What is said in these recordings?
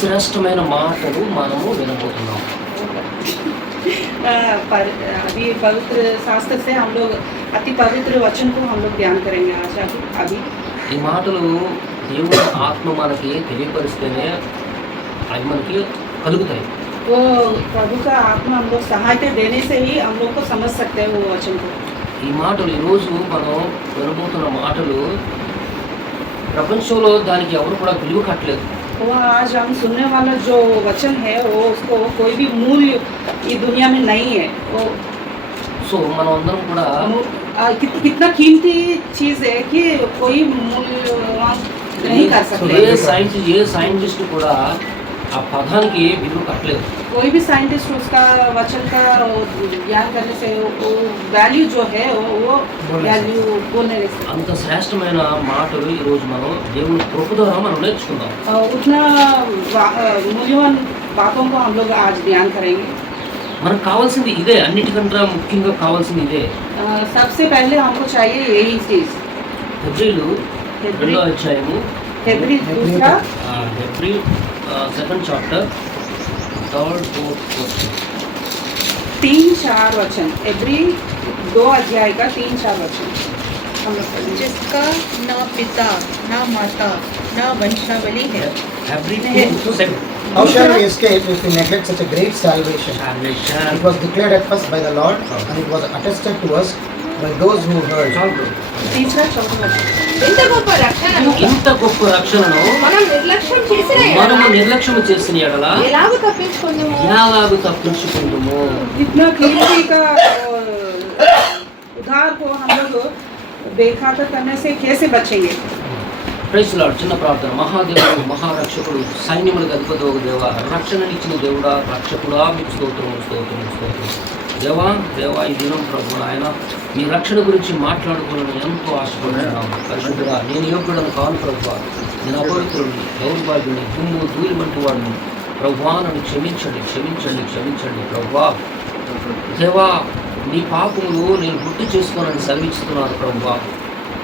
శ్రేష్టమైన మాటలు మనము వినబోతున్నాం. अभी पवित्र शास्त्र से हम लोग अति पवित्र वचन को हम लोग ध्यान करेंगे आज अभी. ఈ మాటలు దేవుని ఆత్మ మనకి తెలియపరిస్తేనే అవి మనకి కలుగుతాయి. वो प्रभु का आत्मा हम लोग सहायता देने से ही हम लोग को समझ सकते हैं वो वचन को. ఈ మాటలు ఈరోజు మనం వినబోతున్న మాటలు ప్రపంచంలో దానికి ఎవరు కూడా విలువ కట్టలేదు. वो आज हम सुनने वाला जो वचन है वो उसको कोई भी मूल्य इस दुनिया में नहीं है. वो సో మనం అందరం కూడా कितना कीमती चीज़ है कि कोई मूल्यवान नहीं कर सकते. ఏ సైంటిస్ట్ కూడా ఆ పదానికి విలువ కట్టలేదు. कोई भी साइंटिस्ट उसका वचन का ज्ञान करने से वो वैल्यू जो है वो वैल्यू बोलने लगते. అంత శ్రేష్టమైన మాటలు ఈరోజు మనం దేవుని కృప ద్వారా మనం నేర్చుకుందాం. उतना मूल्यवान बातों को हम लोग आज ध्यान करेंगे. మనకు కావాల్సింది ఇదే, అన్నిటికంటే ముఖ్యంగా కావాల్సింది ఇదే. सबसे पहले हमको चाहिए यही चीज़. హెబ్రీలు 2వ అధ్యాయము, हेब्री दूसरा Hebrew 2nd chapter 3rd 4th 3-4 वचन. हेब्री 2 अध्याय का 3-4 वचन हम लोग पढ़ेंगे. जिसका न पिता न माता न वंशावली है. హెబ్రీ नहीं. 2:7. How shall we escape if we neglect such a great salvation? It was declared at first by the Lord, and it was attested to us by those who heard. तीसरा चौथा वचन. ఇంత గొప్ప రక్షణను ఇంత గొప్ప రక్షణను మనం నిర్లక్ష్యం చేసిన మనము నిర్లక్ష్యం చేసిన ఎడల ఎలాగో తప్పించుకుందాము. ఎలాగూ తప్పించుకుంటాము. इतना कीमती का उधार को हम लोग बेखातर करने से कैसे बचेंगे. Praise Lord. చిన్న ప్రార్థన. మహాదేవుడు, మహారక్షకుడు, సైన్యములకు అధిపతి దేవ, రక్షణనిచ్చిన దేవుడా, రక్షకుడా, మీకు స్తోత్రం స్తోత్రం స్తోత్రం. దేవా ఈ దినం ప్రభు ఆయన మీ రక్షణ గురించి మాట్లాడుకోవాలని ఎంతో ఆశపడుతున్నాము. పరిశుద్ధుడా, నేను యోగ్యుడను కాను ప్రభు, నేను అపవిత్రుడిని, దౌర్భాగ్యుని, దుమ్ము ధూళి వంటి వాడిని. ప్రభువా నన్ను క్షమించండి క్షమించండి క్షమించండి ప్రభువా. దేవా నీ పాపములు నేను గుర్తు చేసుకోనని సెలవిస్తున్నాను ప్రభువా.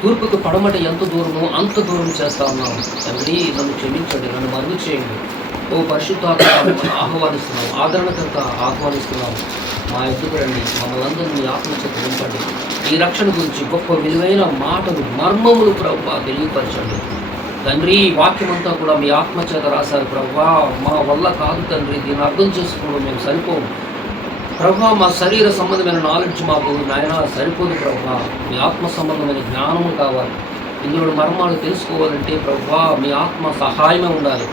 తూర్పుకు పడమట ఎంత దూరమో అంత దూరం చేస్తా ఉన్నాను తండ్రి. నన్ను క్షమించండి, నన్ను మరుగు చేయండి. ఓ పరిశుద్ధాత్మ ఆహ్వానిస్తున్నాం, ఆదరణకర్త ఆహ్వానిస్తున్నాం. మా ఎద్దుకు రండి, మమ్మల్ని అందరినీ మీ ఆత్మచేత నింపండి. ఈ రక్షణ గురించి గొప్ప విలువైన మాటలు, మర్మములు ప్రభువా తెలియపరచండి తండ్రి. వాక్యమంతా కూడా మీ ఆత్మచేత రాశారు ప్రభువా. మా వల్ల కాదు తండ్రి, దీన్ని అర్థం చేసుకోవడం మేము సరిపోము ప్రభువా. మా శరీర సంబంధమైన నాలెడ్జ్ మాకు నాయన సరిపోదు ప్రభువా. మీ ఆత్మ సంబంధమైన జ్ఞానము కావాలి. ఇందులో మర్మాలు తెలుసుకోవాలంటే ప్రభువా మీ ఆత్మ సహాయమే ఉండాలి.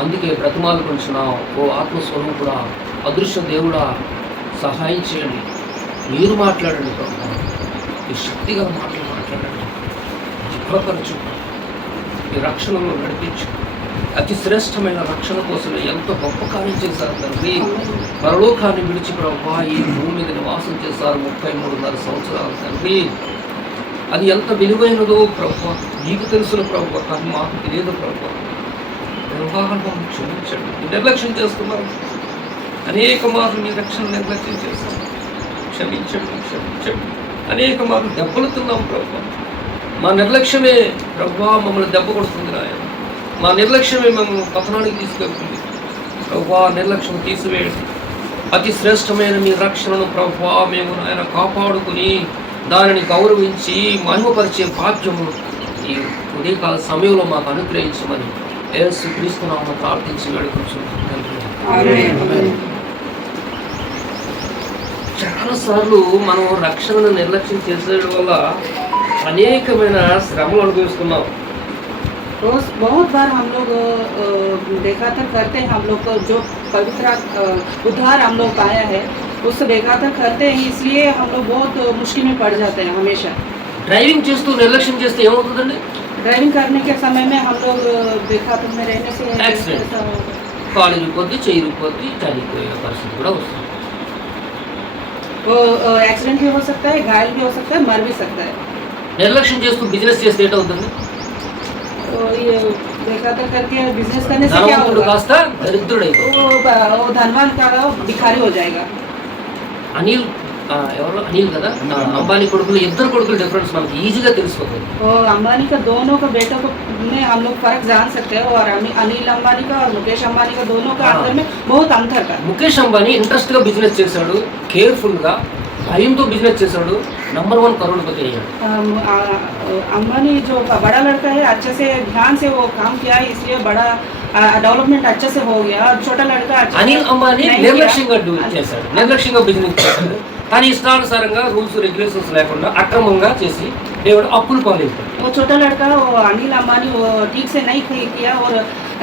అందుకే బ్రతిమాలు కొంచున్నాం. ఓ ఆత్మస్వరూపుడా, అదృశ్య దేవుడా, సహాయం చేయండి. మీరు మాట్లాడండి ప్రభువా. మీ శక్తిగా మాట్లాడండి. బలపరచు, మీ రక్షణలో నడిపించు. అతి శ్రేష్టమైన రక్షణ కోసం ఎంతో గొప్ప కార్యం చేశారు తండ్రి. పరలోకాన్ని విడిచి ప్రభువా ఈ భూమి మీద నివాసం చేశారు 33.5 సంవత్సరాలు తండ్రి. అది ఎంత విలువైనదో ప్రభువా నీకు తెలుసును ప్రభువా, కానీ మాకు తెలియదు ప్రభువా. నిర్వాహణం క్షమించండి. నిర్లక్ష్యం చేస్తున్నారు, అనేక మార్లు నీ రక్షణ నిర్లక్ష్యం చేస్తాం. క్షమించండి క్షమించండి. అనేక మార్లు దెబ్బలుతున్నాం ప్రభువా. మా నిర్లక్ష్యమే ప్రభువా మమ్మల్ని దెబ్బ కొడుతుంది నాయన. మా నిర్లక్ష్యమే మేము పతనానికి తీసుకెళ్తుంది ప్రభువా. నిర్లక్ష్యం తీసివేయండి. అతి శ్రేష్టమైన మీ రక్షణను ప్రభువా మేము ఆయన కాపాడుకుని దానిని గౌరవించి మహిమపరిచే భాగ్యము ఈ ఉదయకాల సమయంలో మాకు అనుగ్రహించమని యేసు క్రీస్తు నామమున ప్రార్థించి వేడుకొంచున్నాము. చాలాసార్లు మనం రక్షణను నిర్లక్ష్యం చేసేయడం వల్ల అనేకమైన శ్రమలు అనుభవిస్తున్నాం. बहुत बार हम लोग बेखातर करते हैं. हम लोग को जो पवित्र उद्धार हम लोग पाया है उससे बेखातर करते हैं, इसलिए हम लोग बहुत मुश्किल में पड़ जाते हैं हमेशा. డ్రైవింగ్ చేస్తూ నిర్లక్ష్యం చేస్తే ఏమవుతుందండి? ड्राइविंग करने के समय में हम लोग बेखातर में रहने से Accident. కాలు ఇరిగిపోద్ది, చెయ్యి ఇరిగిపోద్ది, చనిపోయే పరిస్థితి కూడా వస్తుంది. वो एक्सीडेंट भी हो सकता है, घायल भी हो सकता है, मर भी सकता है. నిర్లక్ష్యం చేస్తూ బిజినెస్ చేస్తే ఏంటవుతుంది? तो ये बेखातर करके बिजनेस करने से क्या ధనవంతుడు होगा? కాస్త దరిద్రుడైపోతుంది. वो धनवान का भिखारी हो जाएगा. అనిల్ ఎవరు అనిల్ కదా, అంబానీ కొడుకులు, ఇద్దరు కొడుకులు డిఫరెన్స్ మనకి ఈజీగా తెలిసిపోతుంది. और अंबानी का दोनों का बेटों को में हम लोग फर्क जान सकते हैं, और अनिल अंबानी का और मुकेश अंबानी का दोनों का अंदर में बहुत अंतर है. ముఖేష్ అంబానీ ఇంట్రెస్ట్గా బిజినెస్ చేశాడు, కేర్ఫుల్గా భయంతో బిజినెస్ చేశాడు, నంబర్ 1 కరోడ్పతి అయ్యాడు. अंबानी जो बड़ा लड़का है अच्छे से ध्यान से वो काम किया है, इसलिए बड़ा डेवलपमेंट अच्छे से हो गया. छोटा लड़का అనిల్ అంబానీ నిర్లక్ష్యంగా చేశాడు, నిర్లక్ష్యంగా బిజినెస్ చేశాడు. కానీ ఇష్టానుసారంగా రూల్స్ రెగ్యులేషన్స్ లేకుండా అక్రమంగా చేసి దేవుడు అప్పులు పాలైపోయాడు. वो छोटा लड़का वो अनिल अंबानी वो ठीक से नहीं किया और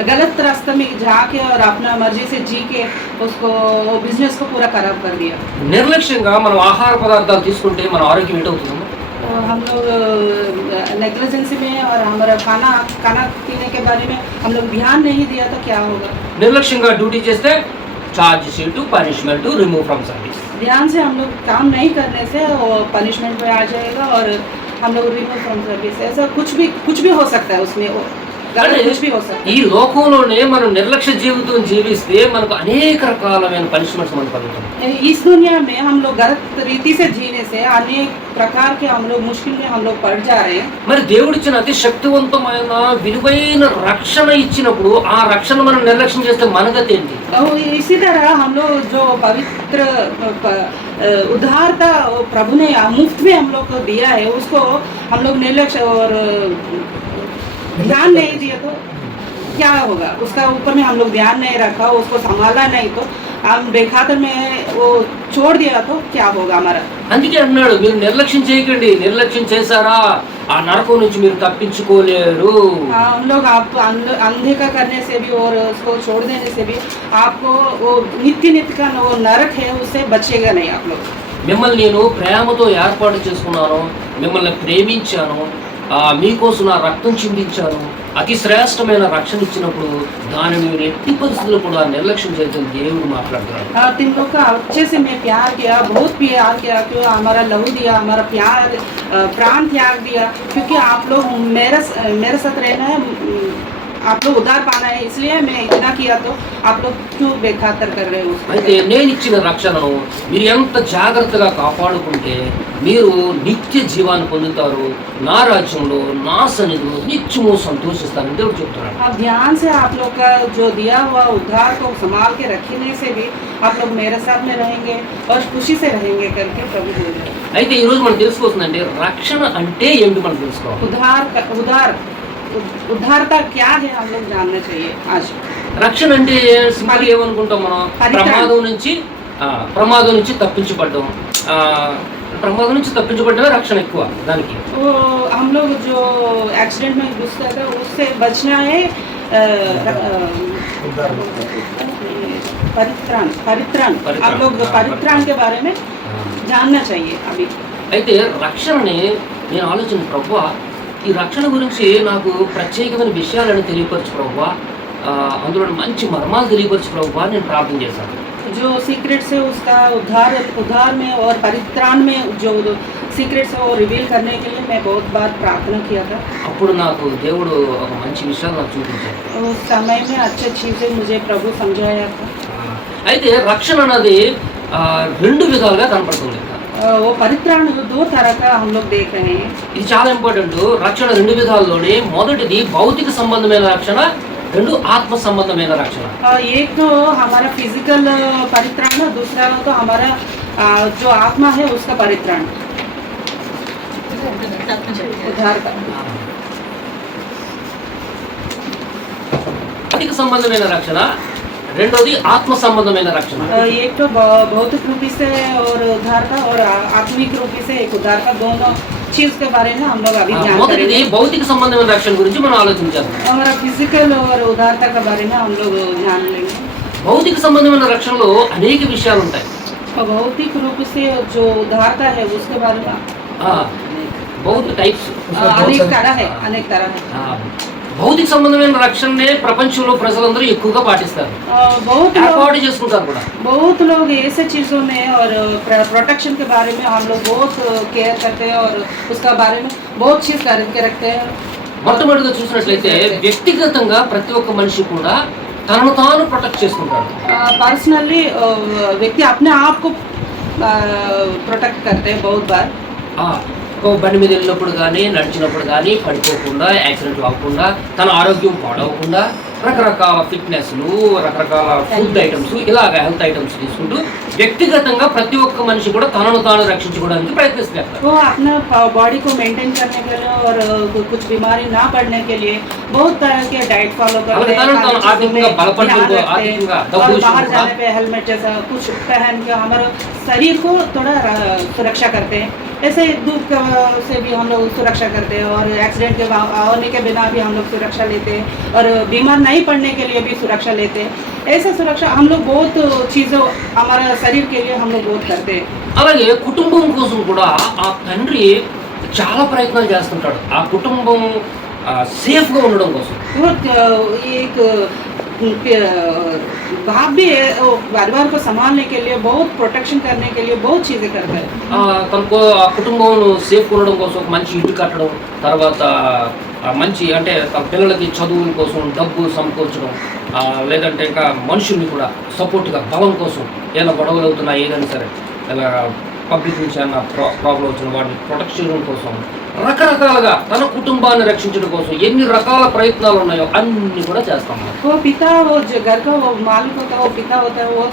गलत रास्ते में जाके और अपना मर्जी से जी के उसको वो बिजनेस को पूरा खराब कर दिया. నిర్లక్ష్యంగా మనం ఆహార పదార్థాలు తీసుకుంటే మన ఆరోగ్యం ఏంటవుతుందో, हम लोग नेग्लिजेंसी में और हमारा खाना पीने के बारे में हम लोग ध्यान नहीं दिया तो क्या होगा. నిర్లక్ష్యంగా డ్యూటీ చేస్తే charge sheet, punishment, remove from service. ध्यान से हम लोग काम नहीं करने से वो पनिशमेंट में आ जाएगा और हम लोग रिमूव फ्रॉम सर्विस. ऐसा कुछ भी हो सकता है उसमें, वो गलत कुछ भी हो सकता है. ఈ లోకంలోనే మనం నిర్లక్ష్య జీవితం జీవిస్తే మనకు అనేక రకాలమైన పనిష్మెంట్స్ మనకు కలుగుతాయి. इस दुनिया में हम लोग गलत रीति से जीने से अनेक प्रकार के हम लोग मुश्किल में हम लोग पड़ जा रहे हैं. మరి దేవుడిచ్చిన అతి శక్తివంతమైన విలువైన రక్షణ ఇచ్చినప్పుడు ఆ రక్షణ మనం నిర్లక్ష్యం చేస్తే మన గతి ఏంటి? और इसी तरह हम लोग जो पवित्र उद्धारता प्रभु ने मुफ्त में हम लोग को दिया है, उसको हम लोग निर्लक्ष्य और ध्यान नहीं दिया तो क्या होगा. उसका ऊपर में हम लोग ध्यान नहीं रखा, उसको संभाला नहीं तो हम बेखातर में वो छोड़ दिया तो क्या होगा हमारा. అందుకే అన్నాడు, మీరు నిర్లక్ష్యం చేయకండి, నిర్లక్ష్యం చేశారా ఆ నరకం నుంచి మీరు తప్పించుకోలేరు. हम लोग आप अनदेखा करने से भी और उसको छोड़ देने से भी आपको वो नित्य का वो नरक है, उससे बचेगा नहीं आप लोग. మిమ్మల్ని నేను ప్రేమతో ఏర్పాటు చేసుకున్నాను, మిమ్మల్ని ప్రేమించాను, మీకోసం నా రక్తం చిందించాను, అతి శ్రేష్టమైన రక్షణ ఇచ్చినప్పుడు దానిని మీరు ఎట్టి పరిస్థితుల్లో కూడా నిర్లక్ష్యం చేయదని దేవుడు మాట్లాడుతున్నాడు. तुम लोग का अच्छे से मैं प्यार किया, बहुत प्यार किया, क्यों हमारा लहू दिया, हमारा प्यार प्राण त्याग दिया, क्योंकि आप लोग मेरे साथ रहना है, आप लोग उद्धार पाना है, इसलिए मैं इतना किया तो आप लोग क्यों बेखातर कर रहे हो. అయితే నేను ఇచ్చిన రక్షణను మీరు ఎంత జాగ్రత్తగా కాపాడుకుంటే మీరు నిత్య జీవాన్ని పొందుతారు, నా రాజ్యంలో నా సన్నిధిలో నిత్యము సంతోషిస్తారని దేవుడు చెప్తున్నాడు. अब ध्यान से आप लोग का जो दिया हुआ उद्धार को संभाल के रखने से भी आप लोग मेरे साथ में रहेंगे और खुशी से रहेंगे करके प्रभु बोल रहे हैं. అయితే ఈరోజు మనం తెలుసుకోవాల్సిందంటే రక్షణ అంటే ఏమిటి మనం తెలుసుకోవాలి. उद्धारता क्या है हम लोग जानना चाहिए आज. రక్షణ అంటే సింపుల్ ఏమనుకుంటాం మనం, ప్రమాదం నుంచి తప్పించబడ్డం. ప్రమాదం నుంచి తప్పించబడ్డమే రక్షణ ఎక్కువ దానికి. वो हम लोग जो एक्सीडेंट में घुसता था उससे बचना है. परित्राण हम लोग परित्राण के बारे में जानना चाहिए अभी. అయితే రక్షణని నేను ఆలోచన, ప్రభువా ఈ రక్షణ గురించి నాకు ప్రత్యేకమైన విషయాలను తెలియపరచు ప్రభువా, అందులో మంచి మర్మాలు తెలియపరచు ప్రభువా నేను ప్రార్థన చేశాను. जो सीक्रेट से उसका उद्धार में और परित्राण में जो सीक्रेट से वो रिवील करने के लिए मैं बहुत बार प्रार्थना किया था. అప్పుడు నాకు దేవుడు ఒక మంచి విషయాలు నాకు చూపించాడు. उस समय में अच्छी चीज़ें मुझे प्रभु समझाया था. అయితే రక్షణ అన్నది రెండు విధాలుగా కనపడుతుంది. वो परित्राण दो तरह का हम लोग देख रहे हैं. ఇది చాలా ఇంపార్టెంట్. రక్షణ రెండు విధాల్లోనే మొదటిది భౌతిక సంబంధమైన రక్షణ, రెండు ఆత్మ సంబంధమైన రక్షణ. एक तो हमारा फिजिकल परित्राण, दूसरा तो हमारा जो आत्मा है उसका परित्राण, उद्धार का. భౌతిక సంబంధమైన రక్షణ, రెండోది ఆత్మ సంబంధమైన రక్షణ. एक तो भौतिक रूपी से और उद्धार का और आत्मिक रूपी से एक उद्धार का, दोनों चीज के बारे में हम लोग अभी ध्यान మొదటిది करेंगे. భౌతిక సంబంధమైన రక్షణ గురించి మనం ఆలోచించాలి. हमारा फिजिकल और उद्धारता के बारे में हम लोग ध्यान लेंगे. భౌతిక సంబంధమైన రక్షణలో అనేక విషయాలు ఉంటాయి. और भौतिक रूप से जो उद्धारता है उसके बारे में बहुत टाइप्स, अनेक तरह है. భౌతిక సంబంధమైన రక్షణనే ప్రపంచంలో ప్రజలందరూ ఎక్కువగా పాటిస్తారు, ఏర్పాటు చేసుకుంటారు కూడా. बहुत लोग ऐसे चीज़ों में और प्रोटेक्शन के बारे में हम लोग बहुत केयर करते हैं और उसका बारे में बहुत चीज़ करके रखते हैं. మొట్టమొదటిగా చూసినట్లయితే వ్యక్తిగతంగా ప్రతి ఒక్క మనిషి కూడా తనను తాను ప్రొటెక్ట్ చేసుకుంటాడు. पर्सनली व्यक्ति अपने आप को प्रोटेक्ट करते हैं बहुत बार। ఆ, ఓ బండి మీద వెళ్ళినప్పుడు కానీ నడిచినప్పుడు కానీ పడిపోకుండా యాక్సిడెంట్ అవ్వకుండా తన ఆరోగ్యం పాడవకుండా రకరకాల ఫిట్నెస్లు రకరకాల ఫుడ్ ఐటమ్స్ ఇలాగ హెల్త్ ఐటమ్స్ తీసుకుంటూ వ్యక్తిగతంగా ప్రతి ఒక్క మనిషి కూడా తనను తాను రక్షించుకోవడానికి ప్రయత్నిస్తారు. वो अपना बॉडी को मेंटेन करने के लिए और कुछ बीमारी ना पड़ने के लिए बहुत तरह के डाइट फॉलो करते हैं, అలాగే తనను खाने चीजों में ఆర్థికంగా ध्यान బలపడుతూ रखते हैं ఆర్థికంగా और డబ్బు बाहर విషయంలో जाने पे हेलमेट जैसा कुछ पहन के हमारे शरीर को थोड़ा सुरक्षा करते हैं। ऐसे धूप से भी हम लोग सुरक्षा करते हैं और एक्सीडेंट के होने के बिना भी हम लोग सुरक्षा लेते हैं और बीमार नहीं पड़ने के लिए भी सुरक्षा लेते हैं। ऐसा सुरक्षा हम लोग बहुत चीज़ों हमारा शरीर के लिए हम लोग बहुत करते हैं। అలాగే కుటుంబం కోసం కూడా ఆ తండ్రి చాలా ప్రయత్నాలు చేస్తుంటాడు ఆ కుటుంబం సేఫ్గా ఉండడం కోసం. वो एक बाप भी है, वो परिवार को संभालने के लिए बहुत प्रोटेक्शन करने के लिए बहुत चीज़ें करता है। తనకు ఆ కుటుంబం సేఫ్ ఉండడం కోసం ఒక మంచి ఇల్లు కట్టడం, తర్వాత మంచి అంటే తన పిల్లలకి చదువుల కోసం డబ్బు సమకూర్చడం, లేదంటే ఇంకా మనుషుల్ని కూడా సపోర్ట్గా బలం కోసం ఏదైనా గొడవలు అవుతున్నా ఏదైనా సరే ఇలా పబ్లిక్ నుంచి ఏమైనా ప్రాబ్లం వచ్చిన వాటిని ప్రొటెక్ట్ చేయడం కోసం రకరకాలుగా తన కుటుంబాన్ని రక్షించడం కోసం ఎన్ని రకాల ప్రయత్నాలు ఉన్నాయో అన్ని కూడా చేస్తాం. वो पिता वो जो घर का वो मालिक होता है, वो पिता होता है, वो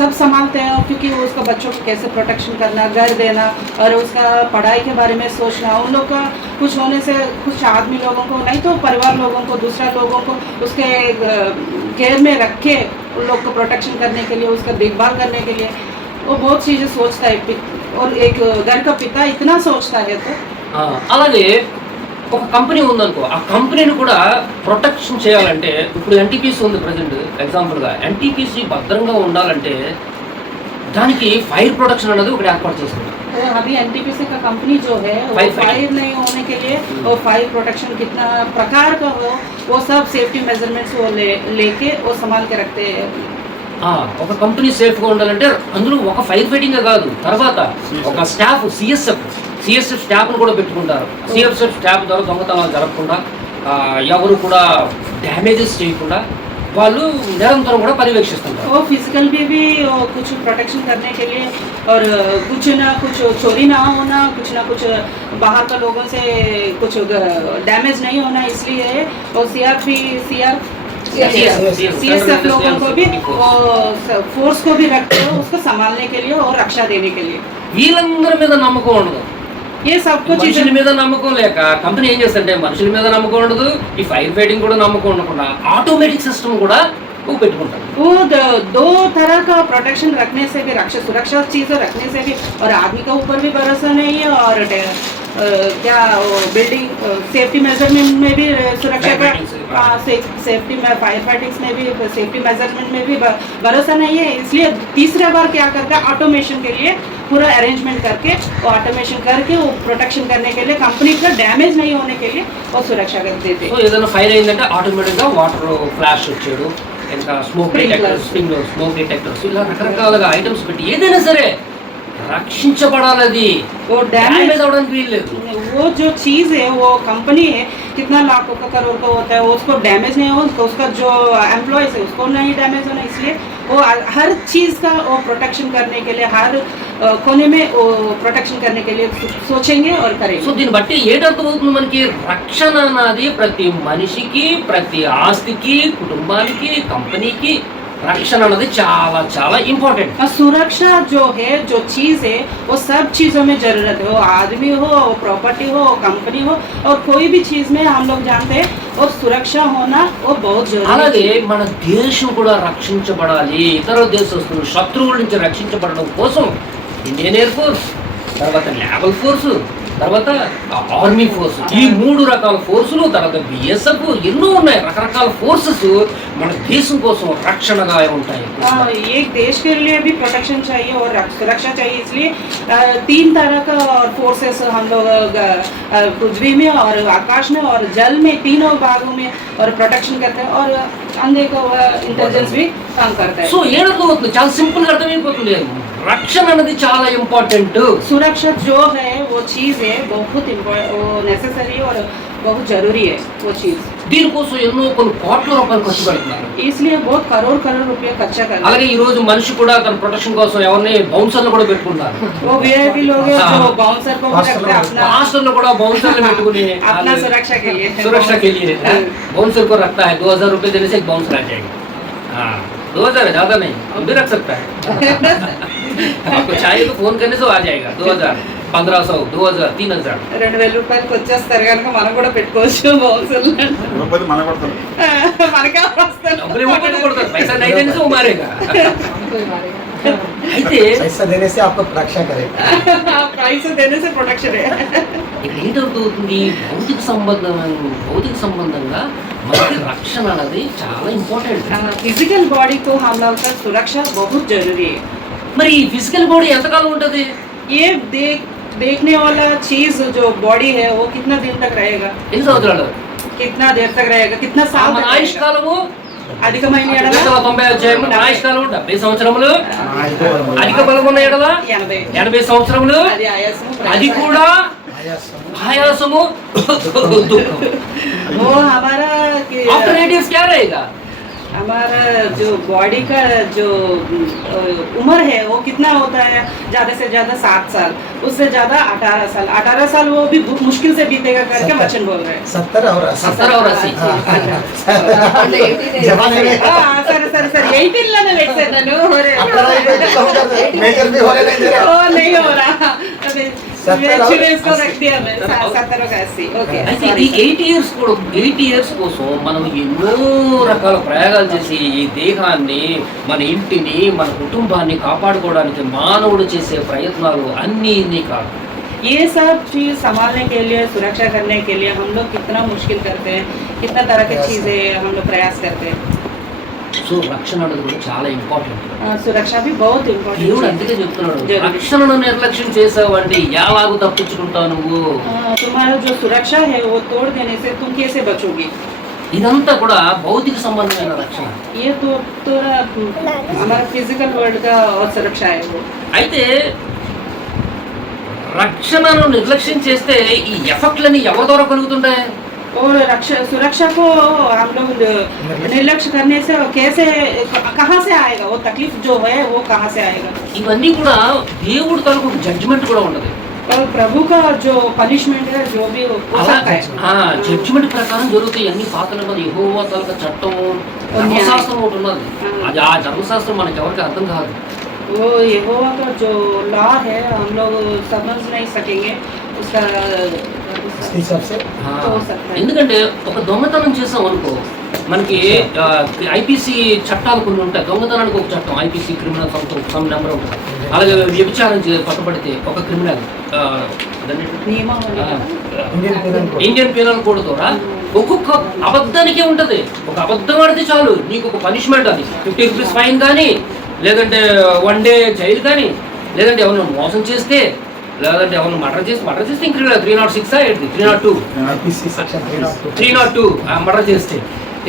सब संभालते हैं क्योंकि वो उसका बच्चों को कैसे प्रोटेक्शन करना, घर देना और उसका पढ़ाई के बारे में सोचना। उन लोग का कुछ होने से कुछ आदमी लोगों को नहीं तो परिवार लोगों को दूसरा लोगों को उसके केयर में रख के उन लोग को प्रोटेक्शन करने के लिए उसका देखभाल करने के लिए वो बहुत चीज़ें सोचता है। और एक घर का पिता इतना सोचता है तो అలాగే ఒక కంపెనీ ఉందనుకో ఆ కంపెనీని కూడా ప్రొటెక్షన్ చేయాలంటే ఇప్పుడు ఎన్టీపీసీ ఉంది ప్రజెంట్ ఎగ్జాంపుల్గా ఎన్టీపీసీ భద్రంగా ఉండాలంటే దానికి ఫైర్ ప్రొటెక్షన్ అనేది ఒకటి ఏర్పాటు చేస్తుంది. तो अभी एनटीपीसी का कंपनी जो है वो फायर नहीं होने के लिए और फायर प्रोटेक्शन कितना प्रकार का हो वो सब सेफ्टी मेजरमेंट्स वो लेके वो संभाल के रखते हैं। ఒక కంపెనీ సేఫ్గా ఉండాలంటే అందులో ఒక ఫైర్ ఫైటింగే కాదు, తర్వాత ఒక స్టాఫ్ సిఎస్ఎఫ్ స్టాఫ్ను కూడా పెట్టుకుంటారు. సిఎస్ఎఫ్ స్టాఫ్ ద్వారా దొంగతనాలు జరగకుండా ఎవరు కూడా డ్యామేజెస్ చేయకుండా వాళ్ళు నిరంతరం కూడా పర్యవేక్షిస్తుంటారు. वो फिजिकल भी कुछ प्रोटेक्शन करने के लिए और कुछ ना कुछ चोरी ना होना, कुछ ना कुछ बाहर का लोगों से कुछ डैमेज नहीं होना, इसलिए और सीएसएफ लोगों को भी फोर्स को भी रखते हो उसको संभालने के लिए और रक्षा देने के लिए। వీళ్ళందరి మీద నమ్మకం ఉండదు, ये सब कुछ మనుషుల మీద నమ్మకం లేక కంపెనీ ఏం చేస్తుంటే మనుషుల మీద నమ్మకం ఉండదు, ఈ ఫైర్ ఫైటింగ్ కూడా నమ్మకం ఉండకుండా ఆటోమేటిక్ సిస్టమ్ కూడా పెట్టుకుంటారు. वो दो तरह का प्रोटेक्शन रखने से भी सुरक्षा चीज़ें रखने से भी और आदमी का ऊपर भी भरोसा नहीं है और क्या बिल्डिंग सेफ्टी मेजरमेंट में भी सुरक्षा का सेफ्टी में फायर फाइटिंग्स में भी सेफ्टी मेजरमेंट में भी भरोसा नहीं है। इसलिए तीसरा बार क्या करता है ऑटोमेशन के लिए पूरा अरेंजमेंट करके वो ऑटोमेशन करके वो प्रोटेक्शन करने के लिए कंपनी का डैमेज नहीं होने के लिए वो सुरक्षा कर देते हैं। సో ఏదైనా ఫైర్ అయిందంటే ఆటోమేటిక్గా వాటర్ ఫ్లాష్ వచ్చాడు, ఇంకా స్మోక్ డిటెక్టర్స్ ఇలా రకరకాలుగా ఐటమ్స్ పెట్టి ఏదైనా సరే రక్షించబడాలి. అది वो డ్యామేజ్ అవడానికి వీల్లేదు. वो जो चीज़ है वो कंपनी है कितना लाखों का करोड़ का होता है, वो उसको डैमेज नहीं हो, उसका जो एम्प्लॉयज़ है उसको नहीं डैमेज होना, इसलिए वो हर चीज़ का वो प्रोटेक्शन करने के लिए हर कोने में वो प्रोटेक्शन करने के लिए सोचेंगे और करेंगे। సో దీన్ని బట్టి ఏంటర్థమవుతుంది మనకి, రక్షణ అన్నది ప్రతి మనిషికి ప్రతి ఆస్తికి కుటుంబానికి కంపెనీకి రక్షణ అన్నది చాలా చాలా ఇంపార్టెంట్. सुरक्षा जो है जो चीज़ है वो सब चीज़ों में ज़रूरत है, वो आदमी हो वो प्रॉपर्टी हो कंपनी हो और कोई भी चीज़ में हम लोग जानते हैं और सुरक्षा होना वो बहुत जरूरी అలాగే है। మన దేశం కూడా రక్షించబడాలి, ఇతర దేశస్తులు శత్రువుల నుంచి రక్షించబడడం కోసం ఇండియన్ ఎయిర్ ఫోర్స్, తర్వాత నేవల్ ఫోర్స్, తర్వాత ఆర్మీ ఫోర్స్, ఈ 3 రకాల ఫోర్సులు, తర్వాత బిఎస్ఎఫ్ ఎన్నో ఉన్నాయి రకరకాల ఫోర్సెస్ మన దేశం కోసం రక్షణగా ఉంటాయి. एक देश के लिए भी प्रोटेक्शन चाहिए और सुरक्षा चाहिए, इसलिए 3 तरह का फोर्सेस हम लोग पृथ्वी में और आकाश में और जल में तीनों भागों में और प्रोटेक्शन करते हैं और अंधे को इंटेलिजेंस भी काम करता है। సో ఏడవుతుంది చాలా సింపుల్ గా అర్థమైపోతుంది, రక్షణ అనేది చాలా ఇంపార్టెంట్. सुरक्षा जो है वो चीज़ है बहुत वो नेसेसरी और बहुत ज़रूरी है वो चीज़. దీనికోసం ఎన్నో కొన్ని కోట్ల రూపాయలు ఖర్చు పెడుతున్నారు. इसलिए बहुत करोड़ करोड़ रुपया खर्चा करते అలాగే ఈ రోజు మనిషి కూడా తన ప్రొటెక్షన్ కోసం ఎవరిని బౌన్సర్లు కూడా పెట్టుకుంటున్నారు. वो वीआईपी लोग हैं जो बाउंसर को भी रखते हैं अपना హాస్టల్లో కూడా బౌన్సర్లు పెట్టుకుని अपना सुरक्षा के लिए सुरक्षा के लिए बाउंसर को रखता है. 2000 रुपए देने से एक बाउंसर आ जाएगा. हाँ 2000 है, ज्यादा नहीं, हम भी रख सकता है. आपको चाहिए तो फोन करने से आ जाएगा. 2000, 1500, 2000, 3000. 2000 రూపాయలకి వచ్చేస్తారు కనుక మనం కూడా పెట్టుకోవచ్చు బౌన్సర్లు. మనకే వస్తారు. డబ్బులు ఇవ్వకపోతే కొడతారు. పైసా नहीं देने से वो मारेगा. అయితే पैसा देने से आपको रक्षा करेगा. ప్రైస్ देने से ప్రొటెక్షన్ है. ఇక్కడ ఏంటవుతుంది, భౌతిక సంబంధంగా మనకి రక్షణ అనేది చాలా ఇంపార్టెంట్. फिजिकल बॉडी को हम लोग का सुरक्षा बहुत जरूरी है. మరి ఈ ఫిజికల్ బాడీ ఎంతకాలం ఉంటుంది? ये देखने वाला चीज जो बॉडी है वो कितना दिन तक रहेगा, ఎన్ని సంవత్సరాలు? कितना देर तक रहेगा, कितना साल మన तक ఆయుష్ रहेगा? కాలము అధికమైన ఎడల 90 అధ్యాయము మన ఆయుష్ కాలం 70 సంవత్సరములు. అధిక బలం ఉన్న ఎడల 80. 80 సంవత్సరములు. అది ఆయాసము, అది కూడా ఆయాసము దుఃఖం. वो हमारा आफ्टर 8 इयर्स क्या रहेगा? हमारा जो बॉडी का जो उम्र है वो कितना होता है, ज़्यादा से ज़्यादा 7 साल, उससे ज़्यादा 18 साल. 18 साल वो भी मुश्किल से बीतेगा करके वचन बोल रहे हैं. 70 और 80. 70 और 80. जवान है. సరే సరే సరే 18 లోనే పెట్టాను నేను. मेजर भी हो रहे नहीं. ओ नहीं हो रहा, अभी 70 इसको रख दिया मैं 70 और 80. ओके. అయితే ఈ 8 ఇయర్స్ కోసం మనం ఎన్నో రకాల ప్రయోగాలు చేసి ఈ దేహాన్ని, మన ఇంటిని, మన కుటుంబాన్ని కాపాడుకోవడానికి మానవుడు చేసే ప్రయత్నాలు అన్నీ ఇన్ని కాదు. ये सब चीज़ संभालने के लिए, सुरक्षा करने के लिए हम लोग कितना मुश्किल करते हैं, कितना तरह की चीज़ें हम लोग प्रयास करते हैं. సో రక్షణ అనేది కూడా చాలా ఇంపార్టెంట్. सुरक्षा भी बहुत దేవుడు इम्पोर्टेंट అందుకే చెప్తున్నాడు, జరుగుతుంది. రక్షణను నిర్లక్ష్యం చేసావంటే ఎలాగూ తప్పించుకుంటావు నువ్వు. है. तुम्हारा जो सुरक्षा है वो तोड़ देने से तुम कैसे बचोगे. ఇదంతా కూడా భౌతిక సంబంధమైన రక్షణ. ये तो हमारा फिजिकल वर्ल्ड का और सुरक्षा है वो. అయితే రక్షణను నిర్లక్ష్యం చేస్తే ఈ ఎఫెక్ట్లని ఎవరి ద్వారా కలుగుతుంటాయి? और सुरक्षा को हम लोग निर्लक्ष्य करने से कैसे, कहाँ से आएगा वो तकलीफ जो है, वो कहाँ से आएगा. ఇవన్నీ కూడా దేవుడి తరపు జడ్జిమెంట్ కూడా ఉండదు. और प्रभु का जो पनिशमेंट है जो भी हो सकता है. జడ్జిమెంట్ ప్రకారం జరుగుతాయి అన్ని. పాతల మీద యెహోవా తలక చట్టము, ధర్మశాస్త్రం ఒకటి ఉన్నది. అది ఆ ధర్మశాస్త్రం మనకి ఎవరికి అర్థం కాదు. वो यहोवा का जो लॉ है हम लोग समझ नहीं सकेंगे उसका. इसके हिसाब से ఎందుకంటే ఒక దొంగతనం చేసాం అనుకో, మనకి ఐపీసీ చట్టాలు కొన్ని ఉంటాయి. దొంగతనానికి ఒక చట్టం, ఐపీసీ క్రిమినల్ సమ్ నెంబర్ ఉంటుంది. అలాగే వ్యభిచారం పట్టుబడితే ఒక క్రిమినల్ ఇండియన్ పీనల్ కోడ్ ద్వారా ఒక్కొక్క అబద్ధానికే ఉంటది. ఒక అబద్ధం ఆడితే చాలు నీకు ఒక పనిష్మెంట్, అది 50 రూపీస్ ఫైన్ కానీ, లేదంటే 1 డే జైలు కానీ, లేదంటే ఎవరిని మోసం చేస్తే, లేదంటే ఎవరిని మర్డర్ చేస్తే ఇంక 306 302 302 మర్డర్ చేస్తే,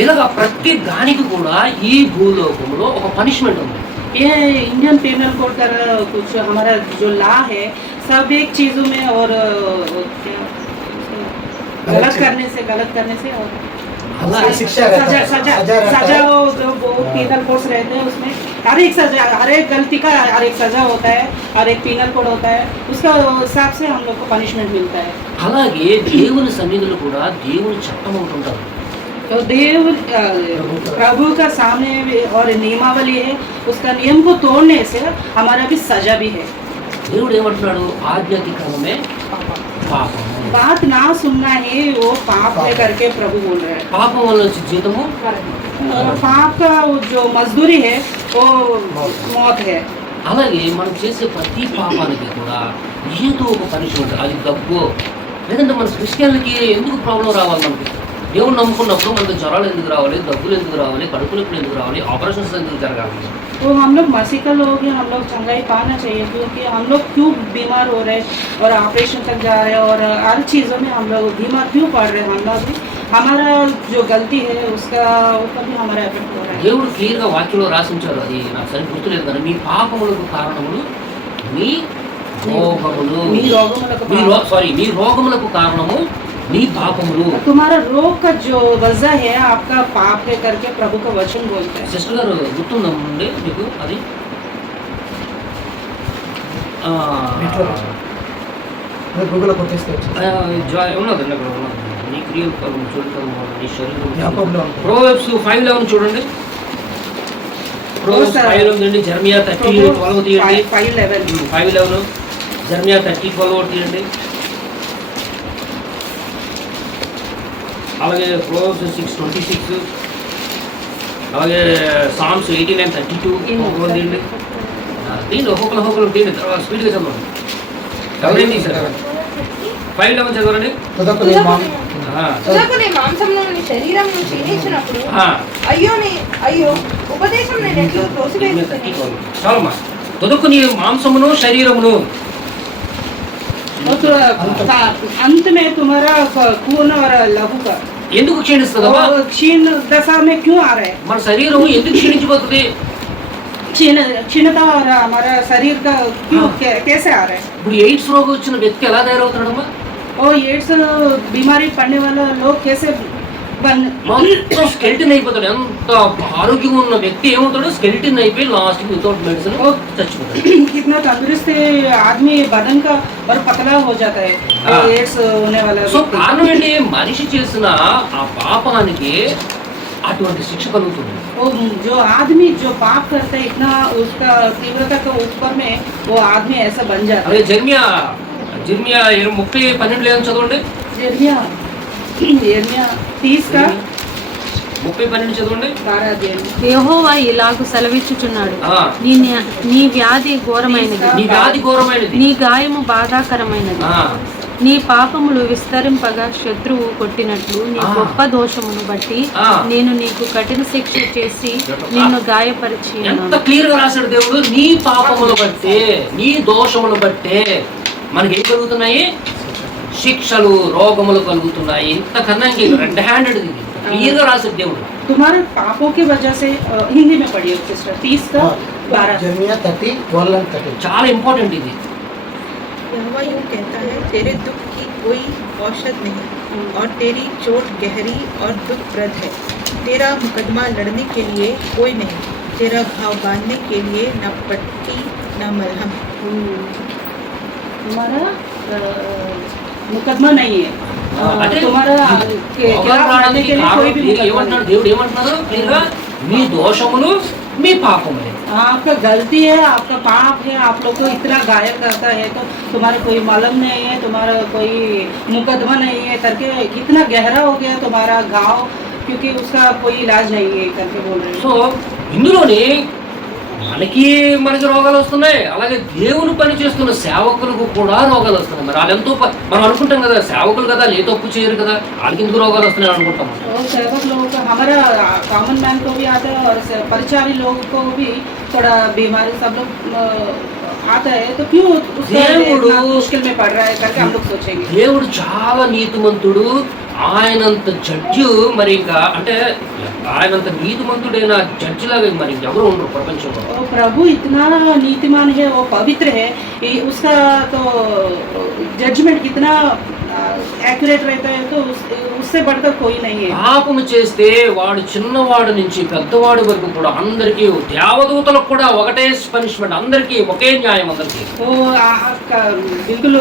ఇలాగా ప్రతి దానికి కూడా ఈ భూలోకంలో ఒక పనిష్మెంట్ ఉంది. ये इंडियन पेनल कोड का कुछ हमारा जो लॉ है सब एक चीज़ों में और गलत करने से और शिक्षा रहता है, सजा वो जो पीनल कोड्स रहते हैं उसमें हर एक सजा, हर एक गलती का हर एक सजा होता है, हर एक पीनल कोड होता है, उसका हिसाब से हम लोग को पनिशमेंट मिलता है. అలాగే దేవుని సన్నిధిలో కూడా దేవుని చట్టం ఒకటి ఉంటుంది. तो देव प्रभु का सामने और नियमावली है, उसका नियम को तोड़ने से हमारा भी सजा भी है. దేవుడు ఏమంటున్నాడు? ఆజ్ఞాతిక్రమమే పాపం. बात ना सुनना ही वो पाप है करके प्रभु बोल रहे हैं. పాపం వల్ల వచ్చే జీతము, पाप का जो मजदूरी है वो मौत है. అలాగే మనం చేసే ప్రతి పాపానికి కూడా ఏదో ఒక పనిష్మెంట్. అది దగ్గు, లేదంటే మన క్రిస్టియన్లకి ఎందుకు ప్రాబ్లం రావాలి? మనకి దేవుడు నమ్ముకున్నప్పుడు మనకు జ్వరాలు ఎందుకు రావాలి, దగ్గులు ఎందుకు రావాలి, కడుపు నొప్పులు ఎందుకు రావాలి, ఆపరేషన్స్ ఎందుకు జరగాలి? तो हम लोग मसीह का लोग हैं, हम लोग चंगाई पाना चाहिए, क्योंकि हम लोग क्यों बीमार हो रहे हैं और ऑपरेशन तक जा रहे हैं और हर चीज़ों में हम लोग बीमार क्यों पड़ रहे हैं. हम लोग भी हमारा जो गलती है उसका ऊपर भी हमारा एफेक्ट हो रहा है. దేవుడు క్లియర్గా వాక్యంలో రాసించారు, అది నాకు సరి గుర్తులేదు కానీ, మీ పాపములకు కారణములు మీ రోగములు, మీ రోగములకు మీ రోగములకు కారణము నీ పాపములు. तुम्हारा रोग का जो वजह है आपका पाप है करके प्रभु का वचन बोलता है। సిస్టర్ గారు గుర్తుందండి మీకు అది గూగుల్లో కొట్టేస్తే వచ్చింది. ఉన్నదండి అక్కడ ఉన్నది. నీ క్రియలు చూడటం నీ శరీరం. యాకోబులో ఉంటుంది. ప్రోవెబ్స్ 5:11 చూడండి. ప్రోవెబ్స్ 5:11 అండి. జెర్మియా 30:12 తీయండి. 5:11 జెర్మియా 30:12 తీయండి. అలాగే ప్రోవెబ్స్ 6:26 అలాగే సామ్స్ 89:32 తీయండి. దీంట్లో ఒక్కొక్కరు తీయండి. తర్వాత స్పీడ్గా చదవండి. ఎవరైంది సార్ 5:11 చదవండి. తుదకు నీ మాంసంలోని శరీరం క్షీణించినప్పుడు అయ్యో ఉపదేశం నేను ఎట్లు త్రోసివేయుదును. చాలమ్మా. తుదకు నీ మాంసమును శరీరమును. अंत में तुम्हारा खून और लहू का ఎందుకు క్షీణిస్తుందమ్మా? क्षीण दशा में क्यों आ रहा है? మన శరీరం ఎందుకు క్షీణించిపోతుంది? क्षीणता और हमारा शरीर का क्यों कैसे आ रहा है? ఇప్పుడు ఎయిడ్స్ రోగం వచ్చిన వ్యక్తి ఎలా తయారవుతాడమ్మా? और एड्स बीमारी पड़ने वाला लोग कैसे మొత్తం స్కెల్టిన్ అయిపోతాడు. ఎంత ఆరోగ్యంగా ఉన్న వ్యక్తి ఏమవుతాడు? స్కెల్టిన్ అయిపోయి లాస్ట్ వితౌట్ మెడిసిన్ చచ్చిపోతాడు. कितना तंदुरुस्त आदमी बदन का और पतला हो जाता है एड्स होने वाला। సో కారణం ఏంటి? మనిషి చేసిన ఆ పాపానికి అటువంటి శిక్ష కలుగుతుంది. वो जो आदमी जो पाप करता है इतना उसका तीव्रता के ऊपर में वो आदमी ऐसा बन जाता है। అదే జెర్మియా 30:12 చదవండి. यिर्मयाह 30 का 30:12 చదవండి. యెహోవా ఇలాగు సెలవిచ్చుచున్నాడు, ఆ. నీ వ్యాధి ఘోరమైనది, నీ వ్యాధి ఘోరమైనది, నీ గాయము బాధాకరమైనది. ఆ. నీ పాపములు విస్తరింపగా శత్రువు కొట్టినట్లు నీ ఆ. గొప్ప దోషమును బట్టి ఆ. నేను నీకు కఠిన శిక్ష చేసి నిన్ను గాయపరిచి ఎంత ఉన్నాను. క్లియర్ గా రాశాడు దేవుడు. నీ పాపములు బట్టే నీ దోషములు బట్టే మనకి ఏం కలుగుతున్నాయి? శిక్షలు రోగములు కలుగుతున్నాయి. ఇంతకన్నా ఇంక రెడ్ హ్యాండెడ్ క్లియర్ గా రాశాడు దేవుడు. तुम्हारे पापों की वजह से हिंदी में पढ़िए सिस्टर 30 का 12 జెర్మియా 30:12 and 13. చాలా ఇంపార్టెంట్ ఇది. यहोवा यूं कहता है, तेरे दुख की कोई औषध नहीं और तेरी चोट गहरी और दुखप्रद है। तेरा मुकदमा लड़ने के लिए कोई नहीं, तेरा घाव बांधने के लिए न पट्टी न मलहम। तुम्हारा मुकदमा नहीं है। అంటే तुम्हारा రోగాలు రావడానికి కారణం ఏమంటున్నాడు దేవుడు? ఏమంటున్నారు క్లియర్ గా? మీ దోషములు మీ పాపములే. आपका गलती है, आपका पाप है, आप लोग को इतना घायल करता है तो तुम्हारा कोई मालूम नहीं है, तुम्हारा कोई मुकदमा नहीं है करके कितना गहरा हो गया तुम्हारा घाव, क्योंकि उसका कोई इलाज नहीं है करके बोल रहे हैं। సో ఇందులోని మనకి రోగాలు వస్తున్నాయి. అలాగే దేవుని పని చేస్తున్న సేవకులకు కూడా రోగాలు వస్తున్నాయి. మరి వాళ్ళెంతో మనం అనుకుంటాం కదా, సేవకులు కదా, ఏ తప్పు చేయరు కదా, వాళ్ళకి ఎందుకు రోగాలు వస్తున్నాయి అనుకుంటాం. और सेवक लोगों का हमारा कॉमन मैन को भी आता है और परिचारी लोगों को भी थोड़ा बीमारी सब लोग आता है, तो क्यों उसका इतना मुश्किल में पड़ रहा है करके हम लोग सोचेंगे। దేవుడు చాలా నీతిమంతుడు. ఆయనంత జడ్జి మరి ఇంకా అంటే ఆయనంత నీతిమంతుడైన జడ్జి లాగా మరి ఎవరు ఉండరు ప్రపంచంలో. और प्रभु इतना नीतिमान है, वो पवित्र है, उसका तो जजमेंट कितना एक्यूरेट रहता है, तो उससे बढ़कर कोई नहीं है। పాపము చేస్తే వాడు చిన్నవాడు నుంచి పెద్దవాడు వరకు కూడా అందరికీ, దేవదూతలకు కూడా ఒకటే పనిష్మెంట్, అందరికీ ఒకే న్యాయం. అందరికీ वो आपका बिल्कुल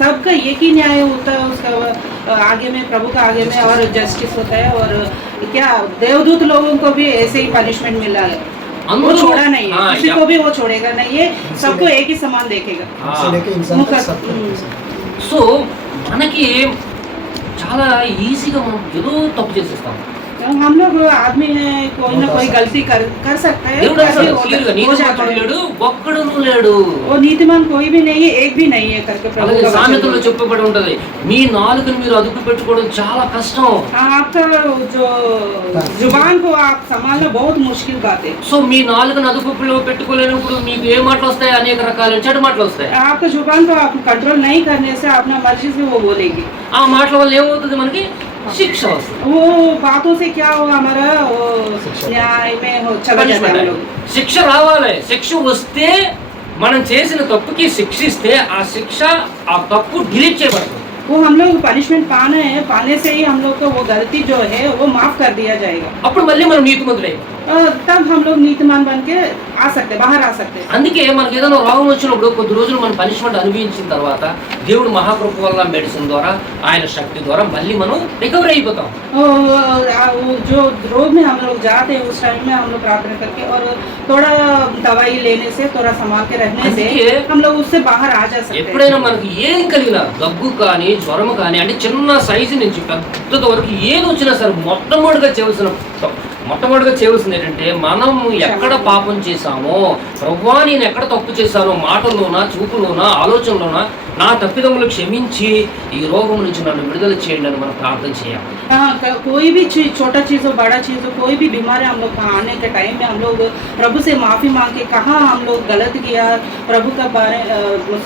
सबका एक ही न्याय होता है उसका आगे में, प्रभु का आगे में, और जस्टिस होता है। और क्या देवदूत लोगों को भी ऐसे ही पनिशमेंट मिला है, वो छोड़ा नहीं है, किसी को भी वो छोड़ेगा नहीं है, सबको एक ही समान देखेगा। से लेके इंसान तक सबको సో మనకి చాలా ఈజీగా మనం ఏదో తప్పు చేసేస్తాం. हम लोग आदमी है, कोई ना कोई गलती कर सकता है, దేవుడు అసలు క్లియర్గా నీతిమంతుడు లేడు, ఒక్కడును లేడు. वो नीतिमान कोई भी नहीं है, एक भी नहीं है करके प्रभु అలాగే का वचन సామెతల్లో बोलता है। చెప్పబడి ఉంటది, మీ నాలుకను మీరు అదుపు పెట్టుకోవడం చాలా కష్టం. आपका जो जुबान को आप संभालना बहुत मुश्किल बात है। సో మీ నాలుకను అదుపులో పెట్టుకోలేనప్పుడు మీకు ఏ మాటలు వస్తాయి? అనేక రకాల చెడు మాటలు వస్తాయి. आपका जुबान को आप कंट्रोल नहीं करने से अपना मर्जी से वो बोलेगी, ఆ మాటల వల్ల ఏమవుతుంది? మనకి శిక్ష వస్తుంది. वो बातों से क्या होगा, हमारा वो न्याय में हो चला जाता है हम लोग। శిక్ష రావాలి. శిక్ష వస్తే మనం చేసిన తప్పుకి శిక్షిస్తే ఆ శిక్ష ఆ తప్పు డిలీట్ చేయబడుతుంది. वो हम लोग पनिशमेंट पाने से ही हम लोग को वो गलती जो है वो माफ कर दिया जाएगा। అప్పుడు మళ్ళీ మనం నీతిమంతులైపోతాం. तब हम लोग नीतिमान बन के आ सकते, बाहर आ सकते। అందుకే మనకి ఏదైనా రోగం వచ్చినప్పుడు కొద్ది రోజులు మనం పనిష్మెంట్ అనుభవించిన తర్వాత దేవుడు మహాకృప వల్ల మెడిసిన్ ద్వారా ఆయన శక్తి ద్వారా మళ్ళీ మనం రికవర్ అయిపోతాం. वो जो रोग में हम लोग जाते हैं उस टाइम में हम लोग प्रार्थना करके और थोड़ा दवाई लेने से, थोड़ा संभाल के रहने से हम लोग उससे बाहर आ जा सकते हैं। ఎప్పుడైనా మనకి ఏం కలిగినా దగ్గు కానీ జ్వరం కానీ అంటే చిన్న సైజు నుంచి పెద్దది వరకు ఏది వచ్చినా సరే మొట్టమొదటిగా చేయవలసింది ఏంటంటే మనం ఎక్కడ పాపం చేశామో, ప్రభువా నేను ఎక్కడ తప్పు చేశానో, మాటల్లోనా, చూపులోనా, ఆలోచనలోనా నా తప్పిదములు క్షమించి ఈ రోగం నుంచి నన్ను విడుదల చేయండి అని మనం ప్రార్థన చేయాలి. कोई भी चीज, छोटा चीज हो बड़ा चीज हो, कोई भी बीमारी हम लोग आने के टाइम में हम लोग प्रभु से माफी मांग के कहाँ हम लोग गलत किया, प्रभु का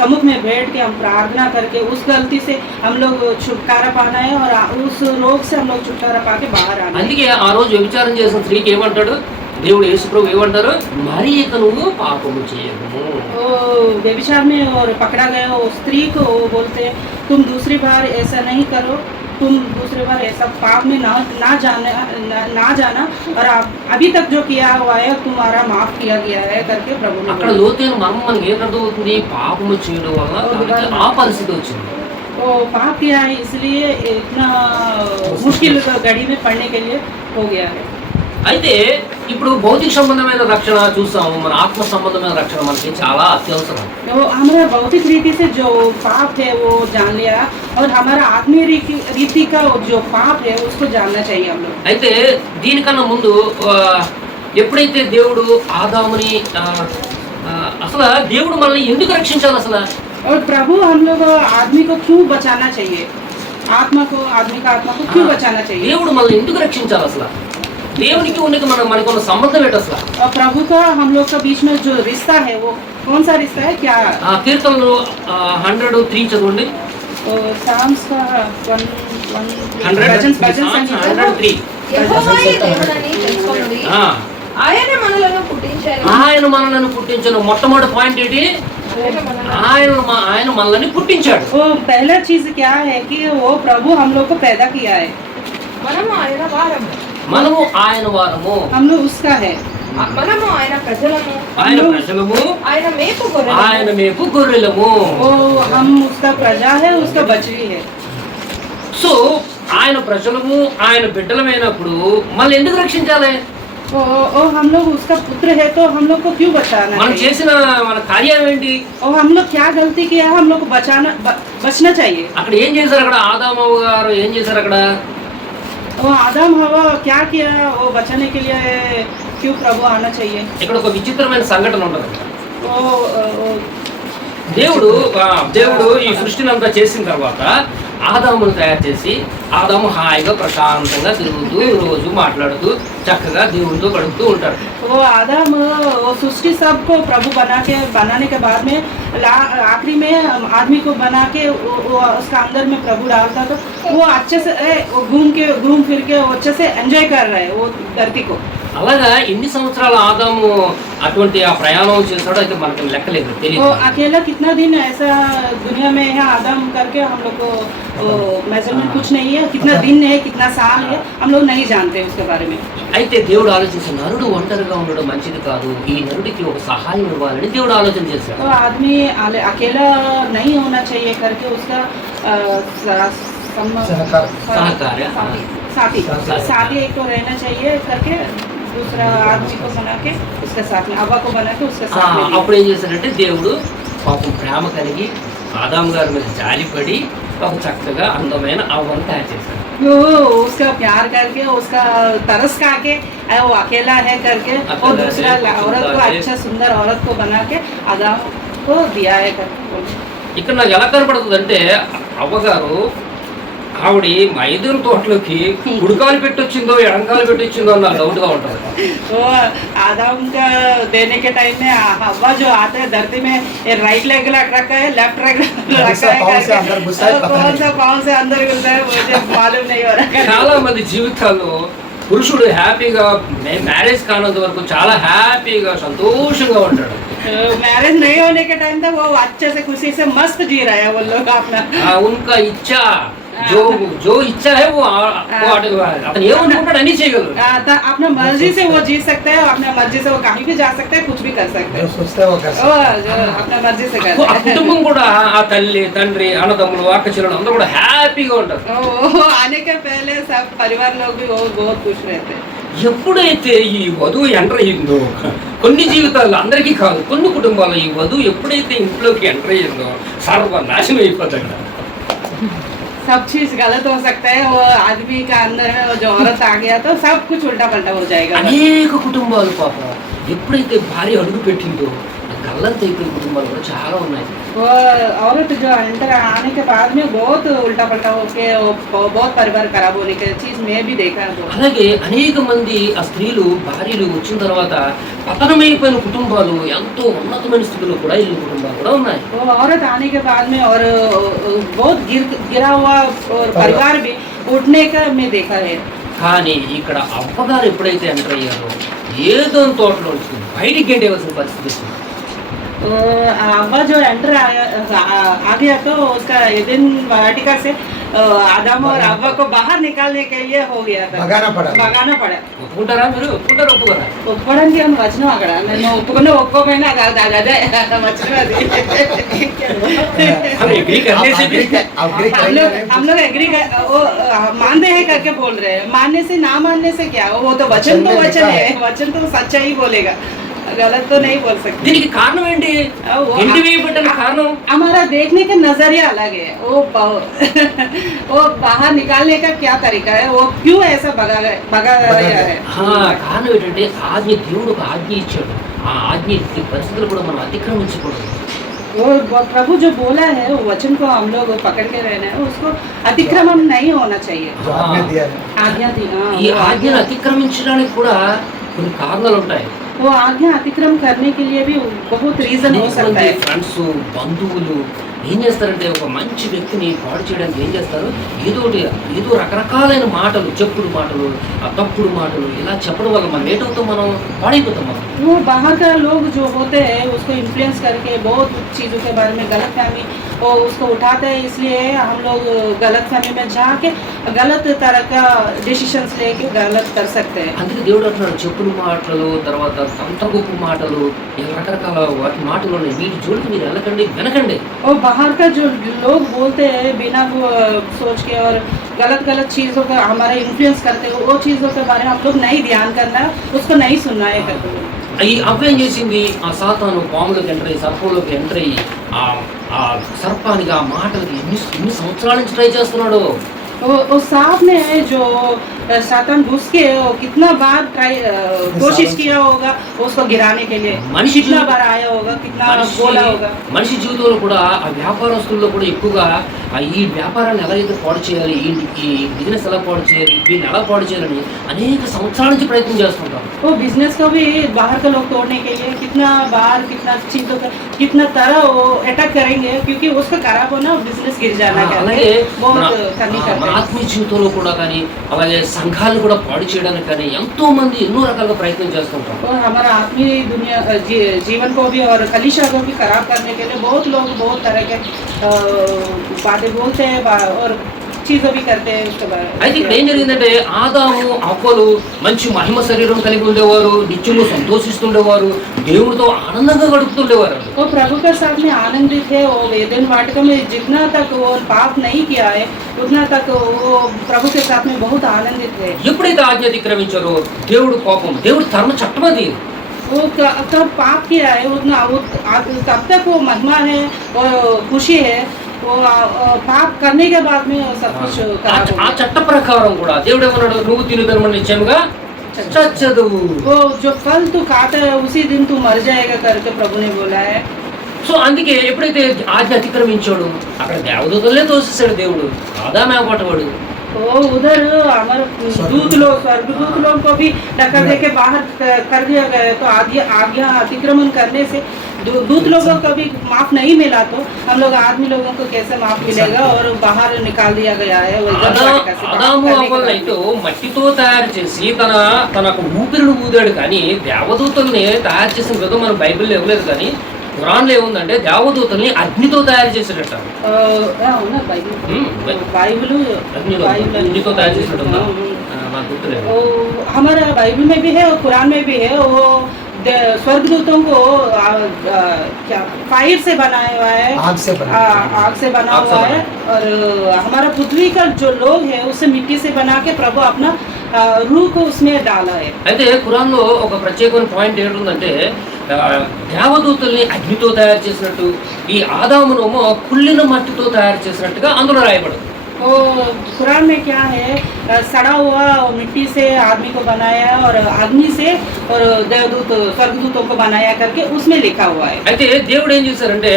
सम्मुख में बैठ के हम प्रार्थना करके उस गलती से हम लोग छुटकारा पाना है और उस रोग से हम लोग छुटकारा पा के बाहर आना है। అందుకే ఆ రోజు వ్యభిచారం చేసిన స్త్రీకి ఏమంటాడు దేవుడు, యేసు ప్రభు ఏమంటారు, మరి ఇక నువ్వు పాపము చేయము. व्यभिचार में और पकड़ा गया वो स्त्री को वो बोलते हैं तुम दूसरी बार ऐसा नहीं करो, तुम दूसरी बार ऐसा पाप में ना जाना और अभी तक जो किया हुआ है तुम्हारा माफ किया गया है करके प्रभु ने అక్కడ లోతైన మర్మం మనకి ఏమర్థమవుతుంది, పాపము చేయడం వల్ల తనకి ఆ పరిస్థితి వచ్చింది. वो पाप किया है इसलिए इतना मुश्किल घड़ी में पड़ने के लिए हो गया है। అయితే ఇప్పుడు భౌతిక సంబంధమైన రక్షణ చూస్తాము, మన ఆత్మ సంబంధమైన రక్షణ మనకి చాలా అత్యవసరం. वो हमारा भौतिक रीति से जो पाप है वो जान लिया और हमारा आत्मीय रीति का जो पाप है उसको जानना चाहिए हम लोग। అయితే దీనికన్నా ముందు ఎప్పుడైతే దేవుడు ఆదాముని అసలు దేవుడు మనల్ని ఎందుకు రక్షించాలి అసలు? और प्रभु हम लोग आदमी को क्यों बचाना चाहिए, आत्मा को, आदमी का आत्मा को क्यों बचाना चाहिए? దేవుడు మనల్ని ఎందుకు రక్షించాలి అసలు? దేవునికి ఉన్నది మనకున్న సంబంధం ఏంటి అసలు? और प्रभु का हम लोग का बीच में जो रिश्ता है वो कौन सा रिश्ता है, क्या? కీర్తనలు 103 చదవండి. साम्स का 103 యెహోవాయే దేవుడని తెలుసుకొనుడి. ఆయన మనలను పుట్టించారు. ఆయన మనలను పుట్టించాడు. మొట్టమొదటి పాయింట్ ఏంటి? ఆయన మనల్ని పుట్టించాడు. वो पहला चीज क्या है कि वो प्रभु हम लोग को पैदा किया है, మనము ఆయన వారము. మనము ఆయన వారము, हम लोग उसका है, మనము ఆయన ప్రజలము. ఆయన ప్రజలము, ఆయన మేపు గొర్రెలము. ఆయన మేపు గొర్రెలము. वो हम उसका प्रजा है, उसका बछड़ी है। సో ఆయన ప్రజలము, ఆయన బిడ్డలమైనప్పుడు మళ్ళీ ఎందుకు రక్షించాలి? ओ हम लोग उसका पुत्र है तो हम लोग को क्यों बचाना మనం चाहिए? చేసిన మన కార్యం ఏంటి? और हम लोग क्या गलती किया है, हम लोग को बचना चाहिए। అక్కడ ఏం చేశారు? అక్కడ ఆదాము గారు ఏం చేశారు? అక్కడ वो आदम हवा क्या किया, वो बचाने के लिए क्यों प्रभु आना चाहिए? ఇక్కడ ఒక విచిత్రమైన సంఘటన ఉంటుంది. वो దేవుడు ఈ సృష్టిని అంతా చేసిన తర్వాత ఆదామును తయారు చేసి ఆదాము హాయిగా ప్రశాంతంగా తిరుగుతూ రోజు మాట్లాడుతూ చక్కగా దేవుడితో గడుపుతూ ఉంటాడు. वो आदम वो सृष्टि सबको प्रभु बनाने के बाद में आखिरी में आदमी को बना के वो उसका अंदर में प्रभु डालता तो वो अच्छे से वो घूम फिर के वो अच्छे से एंजॉय कर रहे हैं वो धरती को। అలాగా ఎన్ని సంవత్సరాలు ఆదాము అటువంటి ఆ ప్రయాణం చేశాడో అయితే మనకి లెక్కలేదు, वो తెలియదు. अकेला कितना दिन ऐसा दुनिया में है आदम करके हम लोग को मेजरमेंट कुछ नहीं है, कितना दिन है, कितना साल है, हम लोग नहीं जानते उसके बारे में। అయితే దేవుడు ఆలోచించి నరుడు ఒంటరిగా ఉండడం మంచిది కాదు, ఈ నరుడికి ఒక సహాయం ఇవ్వాలని దేవుడు ఆలోచన చేశాడు. तो आदमी अकेला नहीं होना चाहिए करके उसका साथी एक तो रहना चाहिए करके दूसरा आदमी को बना के उसके साथ में अब्बा को बना के उसके साथ में అప్పుడు ఏం చేశాడంటే దేవుడు పాపం ప్రేమ కలిగి ఆదాము గారి మీద జాలిపడి ఒక చక్కగా అందమైన అవ్వను తయారు చేశాడు. वो उसका प्यार करके उसका तरस खा के वो अकेला है करके और दूसरा औरत को अच्छा सुंदर औरत को बना के आदम को दिया है करके। ఇక్కడ నాకు ఎలా కనపడుతుందంటే అవ్వగారు ఆవిడ మా ఎదురు తోటలోకి కుడికాలు పెట్టొచ్చిందో ఎడంకాలు పెట్టొచ్చిందో అని నాకు డౌట్గా ఉంటుంది. वो आदम का देने के टाइम में हवा जो आते हैं धरती में ये राइट लेग रखा है, लेफ्ट लेग रखा है, कौन सा पाँव से अंदर घुसा है मुझे मालूम नहीं हो रहा है। చాలా మంది జీవితాల్లో పురుషుడు హ్యాపీగా మ్యారేజ్ కానంత వరకు చాలా హ్యాపీగా సంతోషంగా ఉంటాడు. मैरिज नहीं होने के टाइम तक वो अच्छे से खुशी से मस्त जी रहे हैं वो लोग अपना. उनका इच्छा जो इच्छा है वो अपन ये अनुకుంటాడు అన్ని చేయగలరు. अपना मर्जी से वो जी सकते हैं, अपना मर्जी से वो कहीं भी जा सकते हैं, कुछ भी कर सकते हैं. जो सोचते हैं वो कर सकते हैं. जो अपना मर्जी से ఆ करते हैं. కుటుంబం కూడా ఆ తల్లి తండ్రి అన్నదమ్ములు అక్క చెల్లెలు అందరూ కూడా హ్యాపీగా ఉంటారు. वो आने के पहले सब परिवार लोग भी वो बहुत खुश रहते हैं. ఎప్పుడైతే ఈ వధువు ఎంటర్ అయ్యిందో, కొన్ని జీవితాల్లో అందరికీ కాదు కొన్ని కుటుంబాల్లో ఈ వధువు ఎప్పుడైతే ఇంట్లోకి ఎంటర్ అయ్యిందో సర్వనాశనం అయిపోతాడు. सब चीज गलत हो सकता है. वो आदमी का अंदर में वो जो औरत आ गया तो सब कुछ उल्टा पलटा हो जाएगा. అనేక కుటుంబాలు పాపం ఎప్పుడైతే భార్య అడుగు పెట్టిందో గల్లంత అయిపోయిన కుటుంబాలు కూడా చాలా ఉన్నాయి. वो औरत जो अंदर आने के बाद में बहुत उल्टा पलटा होके बहुत परिवार खराब होने की चीज मैं भी देखा है. అలాగే అనేక మంది ఆ స్త్రీలు భార్యలు వచ్చిన తర్వాత పతనమైపోయిన కుటుంబాలు ఎంతో ఉన్నతమైన స్థితిలో కూడా వెళ్ళిన కుటుంబాలు కూడా ఉన్నాయి. वो औरत आने के बाद में और बहुत गिरा हुआ और परिवार भी उठने का मैं देखा है. కానీ ఇక్కడ అవ్వగారు ఎప్పుడైతే ఎంటర్ అయ్యారో ఏదో తోటలో బయటికి గెంటేయవలసిన పరిస్థితి వచ్చింది. अब्बा जो एंटर आ गया तो उसका एडन वाटिका से आदम और अब्बा को बाहर निकालने के लिए हो गया था. भगाना पड़ा. ఒప్పుకుంటారా మీరు? ఒప్పుకుంటారా ఒప్పుకోరా? ఒప్పుకోవడానికి ఏమన్నా వచనం అక్కడ నేను ఒప్పుకున్నా ఒప్పుకోపోయినా అదే వచనం అది. हम लोग एग्री वो मानते हैं करके बोल रहे हैं. मानने से ना मानने से क्या, वो तो वचन है, वचन तो सच्चा ही बोलेगा, गलत तो नहीं बोल सकते. దీనికి కారణం ఏంటి? ఇంటి వేయబడ్డానికి కారణం हमारा देखने का नजरिया अलग है. वो बाहर निकालने का क्या तरीका है, वो क्यों ऐसा भगा गया है. కారణం ఏంటంటే ఆజ్ఞ, దేవుడు ఒక ఆజ్ఞ ఇచ్చాడు. ఆ ఆజ్ఞ ఈ పరిస్థితులు కూడా మనం అతిక్రమించకూడదు. वो प्रभु जो बोला है वो वचन को हम लोग पकड़ के रहना है, उसको अतिक्रमण नहीं होना चाहिए. जो आपने दिया है. आज्ञा दी. ఈ ఆజ్ఞను అతిక్రమించడానికి కూడా కొన్ని కారణాలు ఉంటాయి. वो आज्ञा अतिक्रम करने के लिए भी बहुत रीजन हो सकता है. ఫ్రెండ్స్, బంధువులు ఏం చేస్తారంటే ఒక మంచి వ్యక్తిని పాడు చేయడానికి ఏం చేస్తారు, ఏదో రకరకాలైన మాటలు, చెప్పుడు మాటలు, తప్పుడు మాటలు ఇలా చెప్పడం వల్ల మనం ఏటవుతాం, మనం పాడైపోతాం. మనం वो बाहर का लोग जो होते हैं उसको इन्फ्लुएंस करके बहुत चीज़ों के बारे में गलत फहमी और उसको उठाते हैं. इसलिए हम लोग गलत फहमी में जाके गलत तरह का डिसीजंस लेके गलत कर सकते हैं. అందుకే దేవుడు అంటున్నాడు, చెప్పుడు మాటలు, తర్వాత తంత్రగొప్పు మాటలు, ఇలా రకరకాల వాటి మాటలు ఉన్నాయి, వీటి జోలికి మీరు వెళ్ళకండి, వినకండి. और बाहर का जो लोग बोलते हैं बिना वो सोच के और गलत चीज़ों का हमारा इन्फ्लुएंस करते हैं, वो चीज़ों के बारे में हम लोग नहीं ध्यान करना, उसको नहीं सुनना है करते हैं. ఈ అవ్వేం చేసింది, ఆ సాతాను పాములకు ఎంటర్ అయ్యి సర్పంలోకి ఎంటర్ అయ్యి ఆ సర్పానికి ఆ మాటలకి ఎన్ని సంవత్సరాల నుంచి ట్రై చేస్తున్నాడు. वो सांप ने जो सातान घुस के कितना बार कोशिश किया होगा उसको गिराने के लिए. మనిషి कितना बार आया होगा, कितना बोला होगा. మనిషి జీవితంలో కూడా ఆ వ్యాపారస్తుల్లో కూడా ఎక్కువగా ఈ వ్యాపారాన్ని ఎలా అయితే పాడు చేయాలి, ఈ బిజినెస్ ఎలా పాడు చేయాలి, వీళ్ళు ఎలా పాడు చేయాలని అనేక సంవత్సరాల నుంచి ప్రయత్నం చేస్తుంటారు. वो बिजनेस को भी बाहर के लोग तोड़ने के लिए कितना बार कितना चीज़ों का कितना तरह वो अटैक करेंगे, क्योंकि उसका खराब होना बिजनेस गिर जाना అలాగే बहुत करनी करते మన हैं. ఆత్మీయ జీవితంలో కూడా కానీ, అలాగే సంఘాలను కూడా పాడు చేయడానికి కానీ ఎంతో మంది ఎన్నో రకాలుగా ప్రయత్నం చేస్తుంటారు. और हमारा आत्मीय दुनिया जीवन को भी और कलीसिया को भी खराब करने के लिए बहुत लोग बहुत तरह के बातें बोलते हैं और चीज़ें भी करते हैं उसके बारे में. అయితే ఇక్కడ ఏం జరిగిందంటే, ఆదాము అవ్వలు మంచి మహిమ శరీరం కలిగి ఉండేవారు, నిత్యము సంతోషిస్తుండేవారు, దేవుడితో ఆనందంగా గడుపుతుండేవారు. वो प्रभु के साथ में आनंदित है. वो वेदन वाटिका में जितना तक वो पाप नहीं किया है उतना तक वो प्रभु के साथ में बहुत आनंदित है. ఎప్పుడైతే ఆజ్ఞ అతిక్రమించారో దేవుడు కోపం, దేవుడు ధర్మ చట్టం అది. वो कब पाप किया है उतना तब तक वो महिमा है और खुशी है. वो पाप करने के बाद में सब कुछ खराब हो ఆ गया. చట్ట ప్రకారం కూడా దేవుడు ఏమన్నాడు, నువ్వు తినుదర్మ నిశ్చయముగా చచ్చదు. वो जो फल तू खाता है उसी दिन तू मर जाएगा करके प्रभु ने बोला है. సో అందుకే ఎప్పుడైతే ఆజ్ఞ అతిక్రమించాడు అక్కడ దేవదూతలే తోసేసాడు దేవుడు, ఆదామే పట్టవాడు. तो उधर हमारे स्वर्गदूत लोगों को भी टक्कर दे के बाहर कर दिया गया. तो आज्ञा अतिक्रमण करने से दूत लोगों को भी माफ नहीं मिला तो हम लोग आदमी लोगों को कैसे माफ मिलेगा, और बाहर निकाल दिया गया है वो एकदम तरीका से पाप అదాము करने के అవ్వలను बाद। అయితే మట్టితో తయారు చేసి తనకు ఊపిరిని ఊదాడు, కానీ దేవదూతల్ని తయారు చేసిన విధం మన బైబిల్లో ఇవ్వలేదు. కానీ ఖురాన్లో ఏముందంటే దేవదూతల్ని అగ్నితో తయారు చేసేటట్ట. అవునా बाइबल అగ్నితో తయారు చేసినట్టు ఉందా? నాకు గుర్తులేదు. हमारा बाइबल में भी है और कुरान में भी है। वो स्वर्गदूतों को क्या फायर से बनाया हुआ है, आग से बना हुआ है, और हमारा पृथ्वी का जो लोग है उसे मिट्टी से बना के प्रभु अपना रूह को उसमें डाला है। అయితే ఖురాన్లో ఒక ప్రత్యేకమైన పాయింట్ ఏంటంటే దేవదూతల్ని అగ్నితో తయారు చేసినట్టు, ఈ ఆదామునేమో కుళ్ళిన మట్టితో తయారు చేసినట్టుగా అందులో రాయబడింది. वो कुरान में क्या है, सड़ा हुआ मिट्टी से आदमी को बनाया और अग्नि से और देवदूत स्वर्गदूतों को बनाया करके उसमें लिखा हुआ है। అయితే దేవుడు ఏం చేశారంటే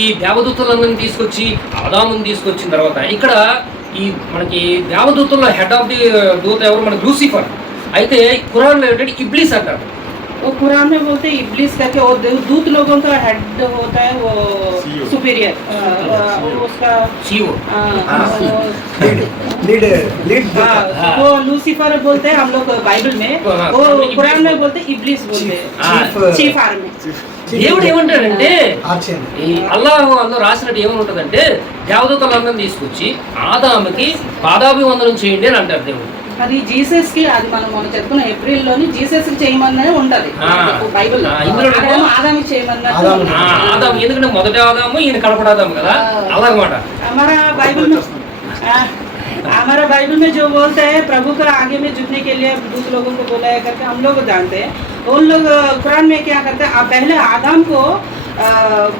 ఈ దేవదూతలందరినీ తీసుకొచ్చి ఆదాముని తీసుకొచ్చిన తర్వాత ఇక్కడ ఈ మనకి దేవదూతల్లో హెడ్ ఆఫ్ ది దూత ఎవరు, మనకి లూసిఫర్. అయితే ఖురాన్లో ఏంటంటే ఇబ్లీస్ అంటారు. वो कुरान में बोलते हैं इब्लीस करके, वो दूत लोगों का हेड होता है, वो सुपीरियर उसका CEO. वो लूसीफर बोलते हैं हम लोग बाइबल में, वो कुरान में बोलते हैं इब्लीस बोलते हैं, चीफ आर्मी। దేవుడు ఏమంటాడంటే ఈ అల్లాహ్ అందులో రాసినట్టు ఏమనుంటుందంటే దేవదూతలందరినీ తీసుకొచ్చి ఆదాముకి పాదాభివందనం చేయండి అని అంటారు దేవుడు. అది జీసస్ కి, అది మనం చెప్పుకున్న ఏప్రిల్ లోని జీసస్ కి చేయమన్నది ఉంటది బైబిల్. ఆదాము చేయమన్నారు. ఆదాము ఎందుకంటే మొదటి ఆదాము ఈయన కడపడ ఆదాము కదా, అలాగమాట. हमारा बाइबल में जो बोलता है प्रभु का आगे में झुकने के लिए दूसरे लोगों को बुलाया करके हम लोग जानते हैं। उन लोग कुरान में क्या करते हैं, पहले आदम को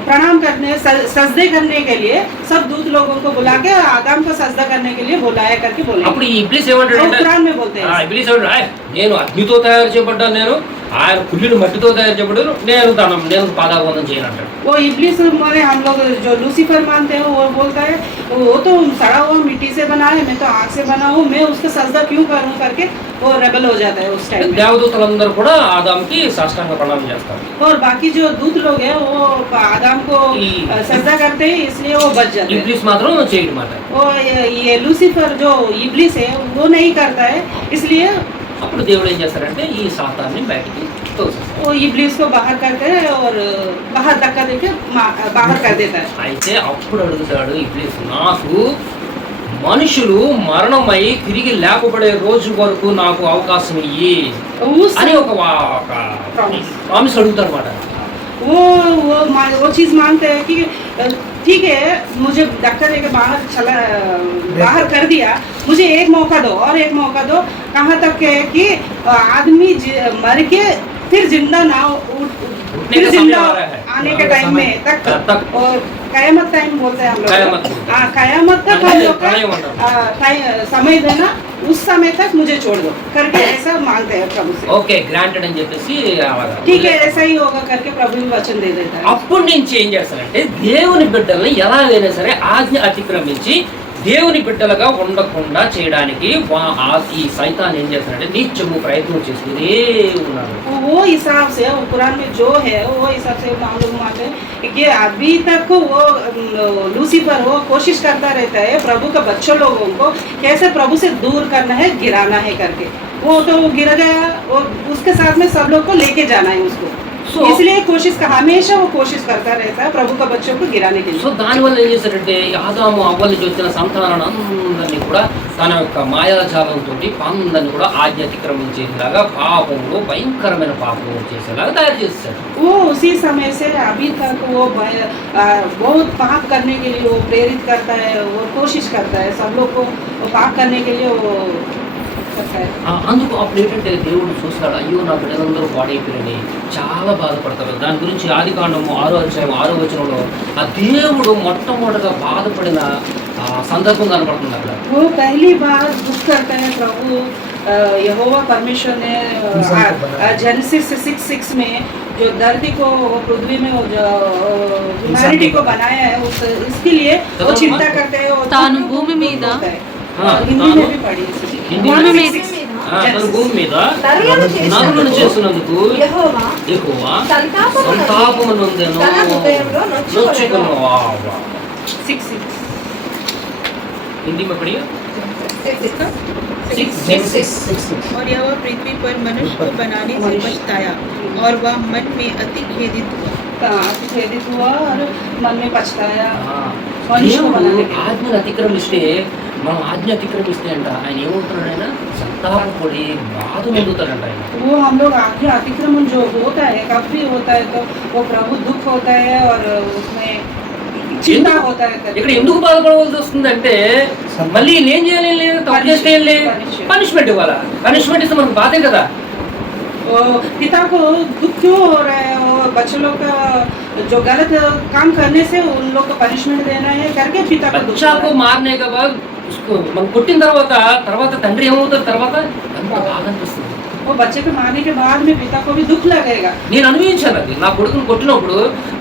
प्रणाम करने सजदे करने के लिए सब दूत लोगों को बुला के आदम को सजदा करने के लिए बुलाया करके बोले। అప్పుడు ఈ ఇబ్లీస్ ఏమంటాడంటే कुरान में बोलते हैं ఇబ్లీస్ ఏమంటాడు, నేను అగ్నితో తయారు చేయబడ్డాను, నేను ఆయన కుళ్ళిన మట్టితో తయారు చేయబడ్డాను, నేను పాదాభివందనం చేయను అంటాడు. वो इब्लीस माने हम लोग जो लूसीफर मानते हैं वो बोलता है वो तो सड़ा हुआ मिट्टी से बना है, मैं तो आग से बना हूँ, मैं उसका सजदा क्यों करूँ करके वो रेबल हो जाता है उस टाइम। దేవదూతలందరూ కూడా ఆదాముకి సాష్టాంగ ప్రణామం చేస్తారు. और बाकी जो दूत लोग हैं वो आदम को सजदा करते हैं, इसलिए वो बच जाते हैं। ఇబ్లీస్ మాత్రం చేయడు మాట. वो ये लूसीफर जो इब्लीस है वो नहीं करता है, इसलिए అప్పుడు దేవుడు ఏం చేస్తారంటే ఈ సాతాన్ని బయటికి తోసేస్తాడు. वो इब्लीस को बाहर करते हैं और बाहर धक्का देके बाहर कर देता है। అయితే అప్పుడు అడుగుతాడు ఇబ్లీస్, నాకు మనుషులు మరణమై తిరిగి లేపబడే రోజు వరకు నాకు అవకాశం ఇయ్యి అని ఒక ప్రామిస్ అడుగుతారు అన్నమాట. वो चीज़ मानते हैं कि ठीक है मुझे धक्का देके बाहर कर दिया, मुझे एक मौका दो और एक मौका दो। कहाँ तक है कि आदमी मर के फिर जिंदा ना फिर जिंदा आने के टाइम में तक और कयामत टाइम बोलते हैं हम लोग, कयामत तक हम लोग का समय देना, उस समय तक मुझे छोड़ दो करके ऐसा मांगते हैं प्रभु से। ఓకే గ్రాంటెడ్ అని చెప్పేసి ठीक है ऐसा ही होगा करके प्रभु भी वचन दे देता है। అప్పుడు నుంచి ఏం చేస్తారంటే దేవుని బిడ్డల్ని ఎలాగైనా సరే ఆజ్ఞ అతిక్రమించి దేవుని బిడ్డలుగా ఉండకుండా చేయడానికి ఈ సైతాన్ ఏం చేస్తాడంటే నిత్యము ప్రయత్నం చేస్తూనే ఉన్నాడు. वो हिसाब से वो कुरान में जो है वो हिसाब से हम लोग मानते हैं कि अभी तक वो लूसीफर वो कोशिश करता रहता है प्रभु का बच्चों लोगों को कैसे प्रभु से दूर करना है, गिराना है करके। वो तो गिर गया और उसके साथ में सब लोग को लेके जाना है उसको, इसलिए हमेशा वो कोशिश करता रहता है प्रभु का बच्चों को गिराने के लिए। సో దానివల్ల ఏం చేశాడంటే ఆదాము అవ్వల నుంచి వచ్చిన సంతానాన్ని అందరినీ కూడా తన యొక్క మాయాజాలంతో అందరినీ కూడా ఆజ్ఞ అతిక్రమించేలాగా పాపంలో భయంకరమైన పాపం చేసేలాగా తయారు చేశాడు. वो उसी समय से अभी तक वो बहुत पाप करने के लिए वो प्रेरित करता है, वो कोशिश करता है सब लोग को पाप करने के लिए वो అందుకు అప్పుడు ఏంటంటే దేవుడు చూస్తాడు, అయ్యో నా బిడ్డలందరూ పాడైపోయినని చాలా బాధపడతారు. దాని గురించి ఆదికాండము 6వ అధ్యాయం 6వ వచనంలో ఆ దేవుడు మొట్టమొదటిగా బాధపడిన సందర్భం కనబడుతుంది అక్కడ. वो पहली बार दुख करता है प्रभु यहोवा परमेश्वर ने जेनेसिस 6:6 में जो धरती को पृथ्वी में ह्यूमैनिटी को बनाया है इसके लिए वो चिंता करते हैं। तानु भूमि మీద हिंदी में भी पढ़ी, భూమి మీద తన భూమి మీద నరులను నరులను చేసినందుకు చేసినందుకు యెహోవా యెహోవా సంతాపము సంతాపమునందెను తన హృదయంలో నొచ్చుకొనెను. నొచ్చుకొనెను. Wow, wow. 6:6. हिंदी में पढ़िए 6:6. और यह पृथ्वी पर मनुष्य को बनाने से पछताया और वह मन में अति खेदित हुआ। खेदित हुआ और मन में पछताया। దేవుడు ఆజ్ఞను అతిక్రమిస్తే మనం ఆజ్ఞ అతిక్రమిస్తే అంట ఆయన ఏమంటున్నాడు, ఆయన సంతాపపడి బాధ పొందుతాడంట ఆయన. वो हम लोग आज्ञा अतिक्रमण जो होता है कब भी होता है तो वो प्रभु दुख होता है और उसमें चिंता होता है। ఇక్కడ ఎందుకు బాధపడవలసి వస్తుందంటే మళ్ళీ ఏం చేయాలి, లేదు తప్పు చేస్తే ఏం లేదు పనిష్మెంట్ ఇవ్వాలా. పనిష్మెంట్ ఇస్తే మనకు బాధే కదా. वो पिता को दुख क्यों हो रहा है, वो बच्चों लोग का जो गलत काम करने से उन लोग को पनिशमेंट देना है करके पिता को दुख हो బచ్చాకు रहा है। మారనే కదా మనం కొట్టిన తర్వాత తండ్రి ఏమవుతారు, తర్వాత అంత బాధ అనిపిస్తుంది. वो बच्चे को मारने के बाद में पिता को भी दुख लगेगा। నేను అనుభవించాను అది. నా కొడుకుని కొట్టినప్పుడు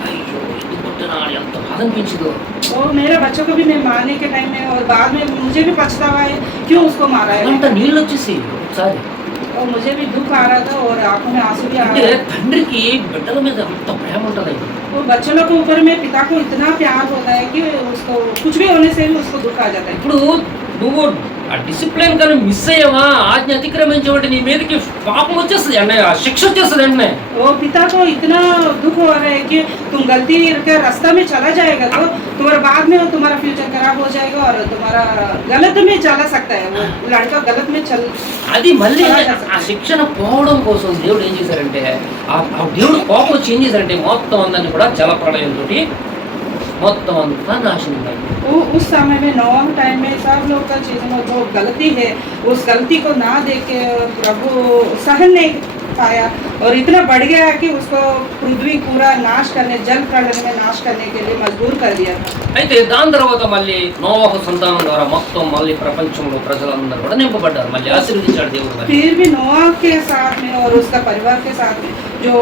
అయ్యో ఎందుకు కొట్టినా అని ఎంత బాధ అనిపించదు. वो मेरे बच्चों को भी मैं मारने के टाइम में और बाद में मुझे भी पछतावा है क्यों उसको मारा है। అంత నీళ్ళు వచ్చేసి ఒకసారి और मुझे भी दुख आ रहा था और आंखों में आंसू भी आ అంటే रहा था। తండ్రికి బిడ్డల మీద అంత ప్రేమ ఉంటుంది. वो बच्चों लोग के ऊपर में पिता को इतना प्यार होता है कि उसको कुछ भी होने से भी उसको दुख आ जाता है। ఇప్పుడు నువ్వు ఆ డిసిప్లిన్ కానీ మిస్ అయ్యావా, ఆజ్ఞ అతిక్రమించబట్టి నీ మీదకి పాపం వచ్చేస్తుంది అంటే ఆ శిక్ష వచ్చేస్తుంది వెంటనే. वो पिता को इतना दुख हो रहा है कि तुम गलती के रास्ता में चला जाएगा तो तुम्हारा बाद में तुम्हारा फ्यूचर खराब हो जाएगा और तुम्हारा गलत में चला सकता है। वो लड़का गलत में चल అది మళ్ళీ ఆ శిక్షణ పోవడం కోసం దేవుడు ఏం చేశారంటే ఆ దేవుడు కోపం వచ్చి ఏం చేశారంటే మొత్తం అందరినీ కూడా జలప్రళయంతో మొత్తం అంతా నాశనం అయింది. वो उस समय में नोआह टाइम में सब लोग का चीज़ों में जो गलती है उस गलती को ना देख के प्रभु सहन नहीं पाया और इतना बढ़ गया कि उसको पृथ्वी पूरा नाश करने जल प्रलय में नाश करने के लिए मजबूर कर दिया था। అయితే దాని తర్వాత మళ్ళీ నోవహు సంతానం ద్వారా మొత్తం మళ్ళీ ప్రపంచంలో ప్రజలందరూ కూడా నింపబడ్డారు. మళ్ళీ ఆశీర్వదించాడు దేవుడు. మరి फिर भी नोआह के साथ में और उसका परिवार के साथ में जो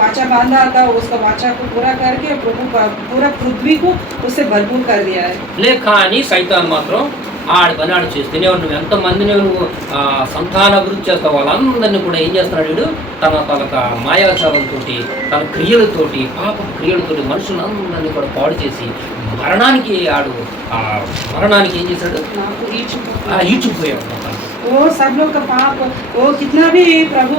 वाचा बांधा था उसका वाचा को पूरा करके प्रभु पूरा पृथ्वी को उससे भरपूर कर दिया है। లేక అని సైతాన్ మాత్రం ఆడి పని ఆడు చేస్తేనే నువ్వు ఎంతమందిని నువ్వు సంతాన అభివృద్ధి చేస్తావు వాళ్ళందరినీ కూడా ఏం చేస్తున్నాడు వీడు తన మాయాచారంతో తన క్రియలతోటి పాప క్రియలతోటి మనుషులందరినీ కూడా పాడు చేసి మరణానికి ఏం చేశాడు, ఈడ్చిపోయాడు. वो सब लोग का पाप वो कितना भी प्रभु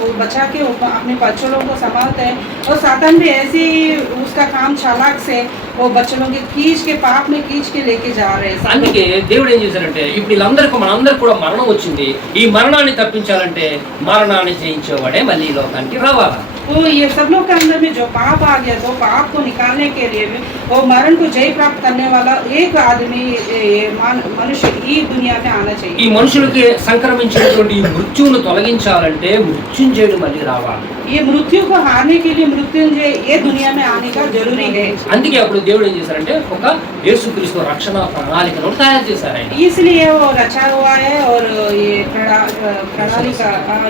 वो बचा के अपने बच्चों लोगों को संभालते हैं और सातान भी ऐसे ही उसका काम चालाक से वो बच्चों लोग खींच के पाप में खींच के लेके जा रहे हैं। అందుకే దేవుడు ఏం చేశారంటే ఇప్పుడు వీళ్ళందరికీ మనందరికి కూడా మరణం వచ్చింది. ఈ మరణాన్ని తప్పించాలంటే మరణాన్ని జయించేవాడే మళ్ళీ ఈ లోకానికి రావాలా. तो ये सब लोग के अंदर में जो पाप आ गया तो पाप को निकालने के लिए भी वो मरण को जय प्राप्त करने वाला एक आदमी मनुष्य ఈ दुनिया में आना चाहिए। ఈ మనుషులకి సంక్రమించినటువంటి ఈ మృత్యువును తొలగించాలంటే మృత్యుంజయుడు మళ్ళీ రావాలి. ये मृत्यु को हारने के लिए मृत्युंजय ये दुनिया में आने का जरूरी है। అందుకే అప్పుడు దేవుడు ఏం చేశారంటే ఒక యేసుక్రీస్తు రక్షణ ప్రణాళికను తయారు చేశారు ఆయన. इसलिए वो रचा हुआ है और ये प्रणाली का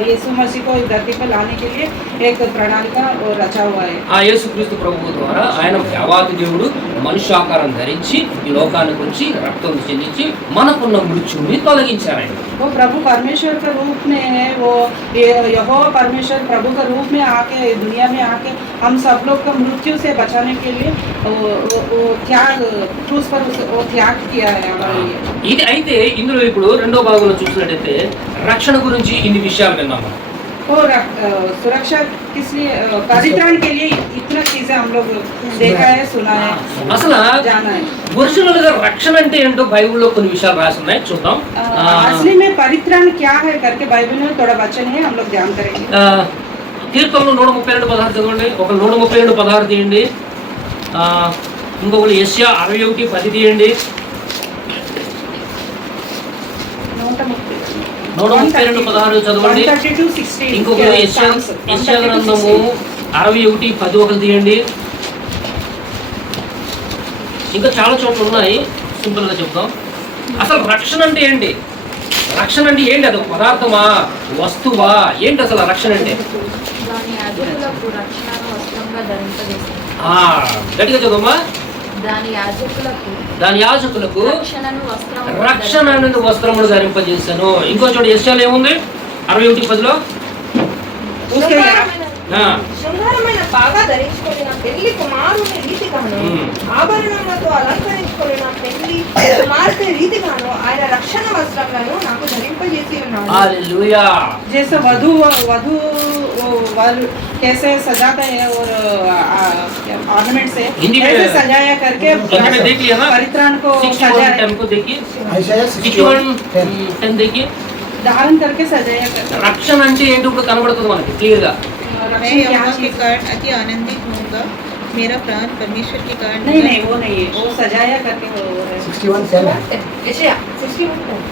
यीशु मसीह को धरती पर लाने के लिए एक प्रणाली का रचा हुआ है। ఆ యేసుక్రీస్తు ప్రభువు ద్వారా ఆయన దేవాది దేవుడు మనుష్యాకారం ధరించి ఈ లోకానికి వచ్చి రక్తం చెందించి మనకున్న మృత్యువుని తొలగించారు ఆయన. वो प्रभु परमेश्वर के रूप में है। वो यहोवा परमेश्वर प्रभु के रूप में आके दुनिया में आके हम सब लोग को मृत्यु से बचाने के लिए वो त्याग क्रूस पर वो त्याग किया है हमारे लिए। ఇది అయితే ఇందులో ఇప్పుడు రెండో భాగంలో చూసినట్టయితే రక్షణ గురించి ఇన్ని విషయాలు విన్నాము. और सुरक्षा किस लिए परित्राण के लिए इतना चीजें हम लोग देखा है सुना है అసలు जाना है। ఒరిజినల్ గా రక్షణ అంటే ఏంటో బైబిల్లో కొన్ని విషయాలు రాసి ఉన్నాయి, చూద్దాం. असली में परित्राण क्या है करके बाइबल में थोड़ा वचन है हम लोग ध्यान करेंगे। కీర్తనలు 132:16 చదవండి. ఒక 132:16 తీయండి. ఇంకొకరు యెషయా 61:10 తీయండి. 132:16 చదవండి. ఇంకొకరు యెషయా గ్రంథము 61:10 తీయండి. ఇంకా చాలా చోట్ల ఉన్నాయి, సింపుల్ గా చెప్తాం. అసలు రక్షణ అంటే ఏంటి? రక్షణ అంటే ఏంటి? అది పదార్థమా, వస్తువా, ఏంటి అసలు రక్షణ అంటే? దాని అదుపులకు రక్షణను వస్త్రంగా ధరింపజేసింది. గట్టిగా చదవమ్మా. దాని యాజకులకు దాని యాజకులకు రక్షణ వస్త్రములు ధరింపజేశాను. ఇంకో చోట యెషయాలో ఏముంది? 61:10 उसके శృంగారమైన బాగా ధరించుకుని పెళ్లి కుమారుని రీతిగాను ఆభరణములతో అలంకరించుకుని పెళ్లి కుమార్తె రీతిగాను ఆయన రక్షణ వస్త్రములను నాకు ధరింపజేసి ఉన్నాడు. హల్లెలూయా. जैसे वधु वर कैसे सजाता है और ऑर्नामेंट से हिंदी में- कैसे सजाया करके हिंदी में देख लिया ना? परित्राण को 61:10 को देखिए. Isaiah 61:10 देखिए. धारण करके सजाया करके రక్షణ అంటే ఏంటి ఇప్పుడు కనబడుతుంది మనకి క్లియర్ గా. मैं यहोवा के कारण अति आनंदित होऊंगा, मेरा प्राण परमेश्वर के कारण नहीं नहीं वो नहीं है, वो सजाया करके वो है 61:10. యెషయా 61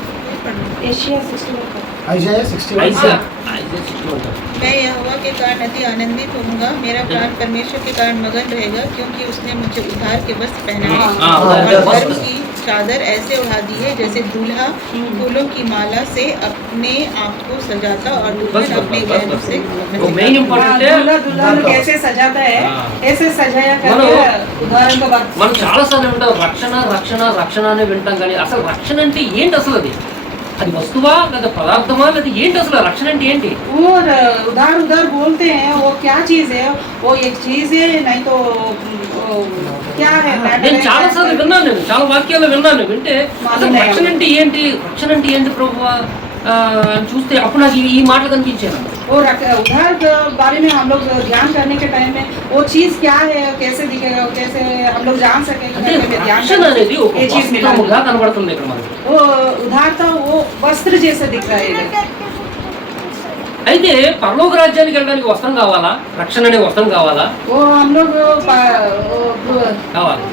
एशिया 61 Isaiah 61. ఐజా 61. मैं यहोवा के कारण अति आनंदित होऊंगा, मेरा प्राण परमेश्वर के कारण मगन रहेगा, क्योंकि उसने मुझे उद्धार के वस्त्र पहनाए हाँ, और वस्त्र। धर्म की चादर ऐसे उड़ा दी है जैसे दूल्हा फूलों की माला से अपने आप को सजाता और दुल्हन अपने गहनों से वो मेन इंपॉर्टेंट है. दूल्हा दुल्हन कैसे सजाता है हाँ। ऐसे सजाया करके उदाहरण को बात మనం చాలా సార్లు వింటాం రక్షణ రక్షణ రక్షణ అనే వింటాం, కానీ అసలు రక్షణ అంటే ఏంటి? అసలు అది వస్తువా లేదా పదార్థమా లేదా ఏంటి? అసలు రక్షణ అంటే ఏంటి? वो उधार उधार बोलते हैं, वो क्या चीज है? वो एक चीज है, नहीं तो वो क्या है? నేను చాలా సార్లు విన్నాను, నేను చాలా వాక్యాలు విన్నాను. వింటే అసలు రక్షణ అంటే ఏంటి, రక్షణ అంటే ఏంటి ప్రభువా అని చూస్తే అప్పుడు నాకు ఈ మాటలు కనిపించాను. वो उधार के बारे में हम लोग ध्यान करने के टाइम में वो चीज क्या है, कैसे दिखेगा, कैसे हम लोग जान सकेंगे? అంటే రక్షణ అనేది ఒక ये चीज मिला వస్త్రముగా కనబడుతుంది ఇక్కడ మనకి. वो उधारता वो वस्त्र जैसे दिख रहा है. అయితే పరలోక రాజ్యానికి వెళ్ళడానికి వస్త్రం కావాలా? రక్షణ అనే వస్త్రం కావాలా? वो हम लोग కావాలి.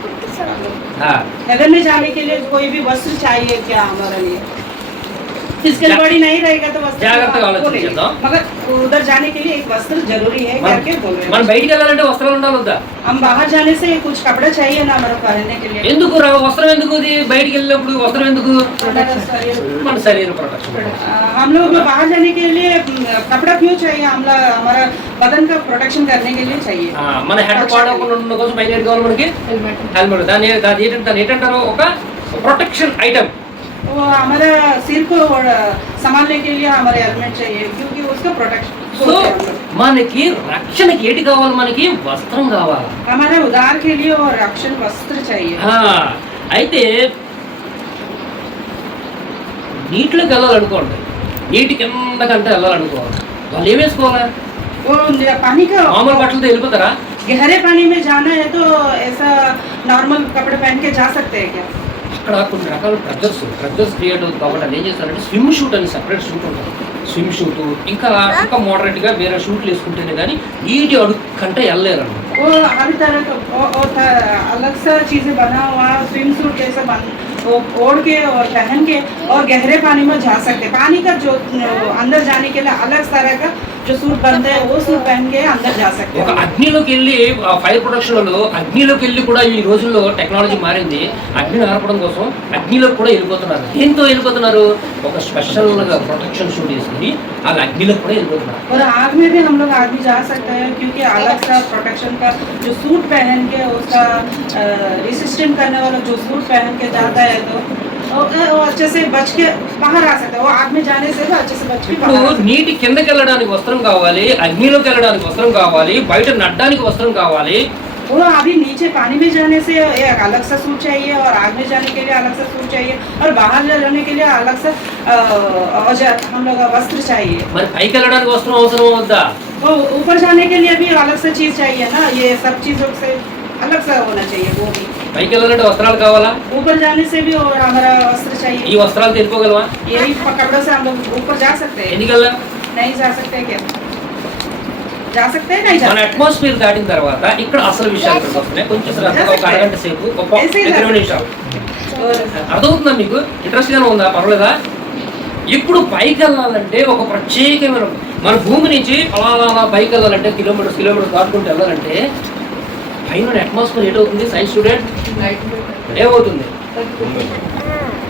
नगर में जाने के लिए कोई भी वस्त्र चाहिए क्या हमारे लिए? फिजिकल बॉडी नहीं रहेगा तो वस्त्र జాగ్రత్తగా आपको नहीं। ఆలోచించేద్దాం. मगर उधर जाने के लिए एक वस्त्र जरूरी है करके बोल रहे మనం हैं. బయటికి వెళ్ళాలంటే వస్త్రాలు ఉండాలి వద్దా? हम बाहर जाने से कुछ कपड़ा चाहिए ना हमारा पहनने के लिए. ఎందుకు వస్త్రం ఎందుకు? ఇది బయటికి వెళ్ళినప్పుడు వస్త్రం ఎందుకు? మన శరీర ప్రొటెక్షన్. हम लोग बाहर जाने के लिए कपड़ा क्यों चाहिए? हमारा बदन का प्रोटेक्शन करने के लिए चाहिए. మన హెడ్ పాడకుండా ఉండడం కోసం పైన ఏంటి కావాలి మనకి? హెల్మెట్. దాని ఏంటంటారు? ఒక ప్రొటెక్షన్ ఐటమ్. वो हमारा सिर को संभालने के लिए हमारे हेलमेट चाहिए, क्योंकि उसका प्रोटेक्शन. సో మనకి రక్షణకి ఏంటి కావాలి? మనకి వస్త్రం కావాలి. हमारे उद्धार के लिए वो रक्षण वस्त्र चाहिए. అయితే నీటిలోకి వెళ్ళాలనుకోండి, నీటి కింద కంటే వెళ్ళాలనుకోవాలి, వాళ్ళు ఏం వేసుకోవాలా? वो पानी का మామూలు బట్టలతో వెళ్ళిపోతారా? गहरे पानी में जाना है तो ऐसा नॉर्मल कपड़े पहन के जा सकते हैं क्या? అక్కడ కొన్ని రకాల ప్రెజర్స్ క్రియేట్ అవుతుంది కాబట్టి వాళ్ళు ఏం చేస్తారంటే స్విమ్ షూట్ అని సపరేట్ షూట్ ఉంటుంది. స్విమ్ షూట్ ఇంకా మోడరేట్గా వేరే షూట్లు వేసుకుంటేనే కానీ నీటి అడుగు కంటే వెళ్ళలేరు అన్నమాట. वो हर तरह का अलग सा चीजें बना हुआ स्विम सूट जैसा वो ओढ़ के और पहन के और गहरे पानी में जा सकते हैं. पानी का जो अंदर जाने के लिए अलग तरह का जो सूट बनता है वो सूट पहन के अंदर जा सकते ఒక हैं. అగ్నిలోకి వెళ్ళి ఫైర్ ప్రొటెక్షన్లో అగ్నిలోకి వెళ్ళి కూడా ఈ రోజుల్లో టెక్నాలజీ మారింది. అగ్నిని ఆర్పడం కోసం అగ్నిలోకి కూడా వెళ్ళిపోతున్నారు. దేంతో వెళ్ళిపోతున్నారు? ఒక స్పెషల్ ప్రొటెక్షన్ షూట్ వేసుకుని వాళ్ళు అగ్నిలోకి కూడా వెళ్ళిపోతున్నారు. और आग में भी हम लोग आग भी जा सकते हैं, क्योंकि अलग सा प्रोटेक्शन का जो सूट पहन के उसका रेसिस्टेंट करने वाला जो सूट पहन के जाता है तो वो अच्छे से बच के बाहर आ सकता है. वो आग में जाने से भी अच्छे से बच के ఇప్పుడు बाहर आ सकता है. నీటి కిందకి వెళ్ళడానికి వస్త్రం కావాలి, అగ్నిలోకి వెళ్ళడానికి వస్త్రం కావాలి, బయట నడ్డానికి వస్త్రం కావాలి. वो अभी नीचे पानी में जाने से एक अलग सा सूट चाहिए और आग में जाने के लिए अलग सा सूट चाहिए और बाहर जाने के लिए अलग सा औजार हम लोग वस्त्र चाहिए. మరి పైకి వెళ్ళడానికి వస్త్రం అవసరం వద్దా? वो ऊपर जाने के लिए भी अलग सा चीज चाहिए ना. ये सब चीजों से अलग सा होना चाहिए. वो भी పైకి వెళ్ళాలంటే వస్త్రాలు కావాలా? ऊपर जाने से भी और हमारा वस्त्र ఈ चाहिए. వస్త్రాలు తెరుకోగలవా? यही कपड़ों से हम लोग ऊपर जा सकते हैं? ఎందుకు వెళ్ళాం? नहीं जा सकते क्या? जा सकते हैं? नहीं जा మన सकते. అట్మాస్ఫియర్ దాటిన తర్వాత ఇక్కడ అసలు విషయాలు ఇక్కడికి వస్తున్నాయి. కొంచెం శ్రద్ధగా ఒక అరగంట సేపు ఒక 20 నిమిషాలు और అర్థమవుతుందా మీకు? ఇంట్రెస్ట్ గానే ఉందా? పర్వాలేదా? ఇప్పుడు పైకి వెళ్ళాలంటే ఒక ప్రత్యేకమైన మన భూమి నుంచి అలా పైకి వెళ్ళాలంటే కిలోమీటర్స్ దాటుకుంటూ వెళ్ళాలంటే పైన అట్మాస్ఫియర్ ఏటవుతుంది? సైన్స్ స్టూడెంట్ ఏమవుతుంది?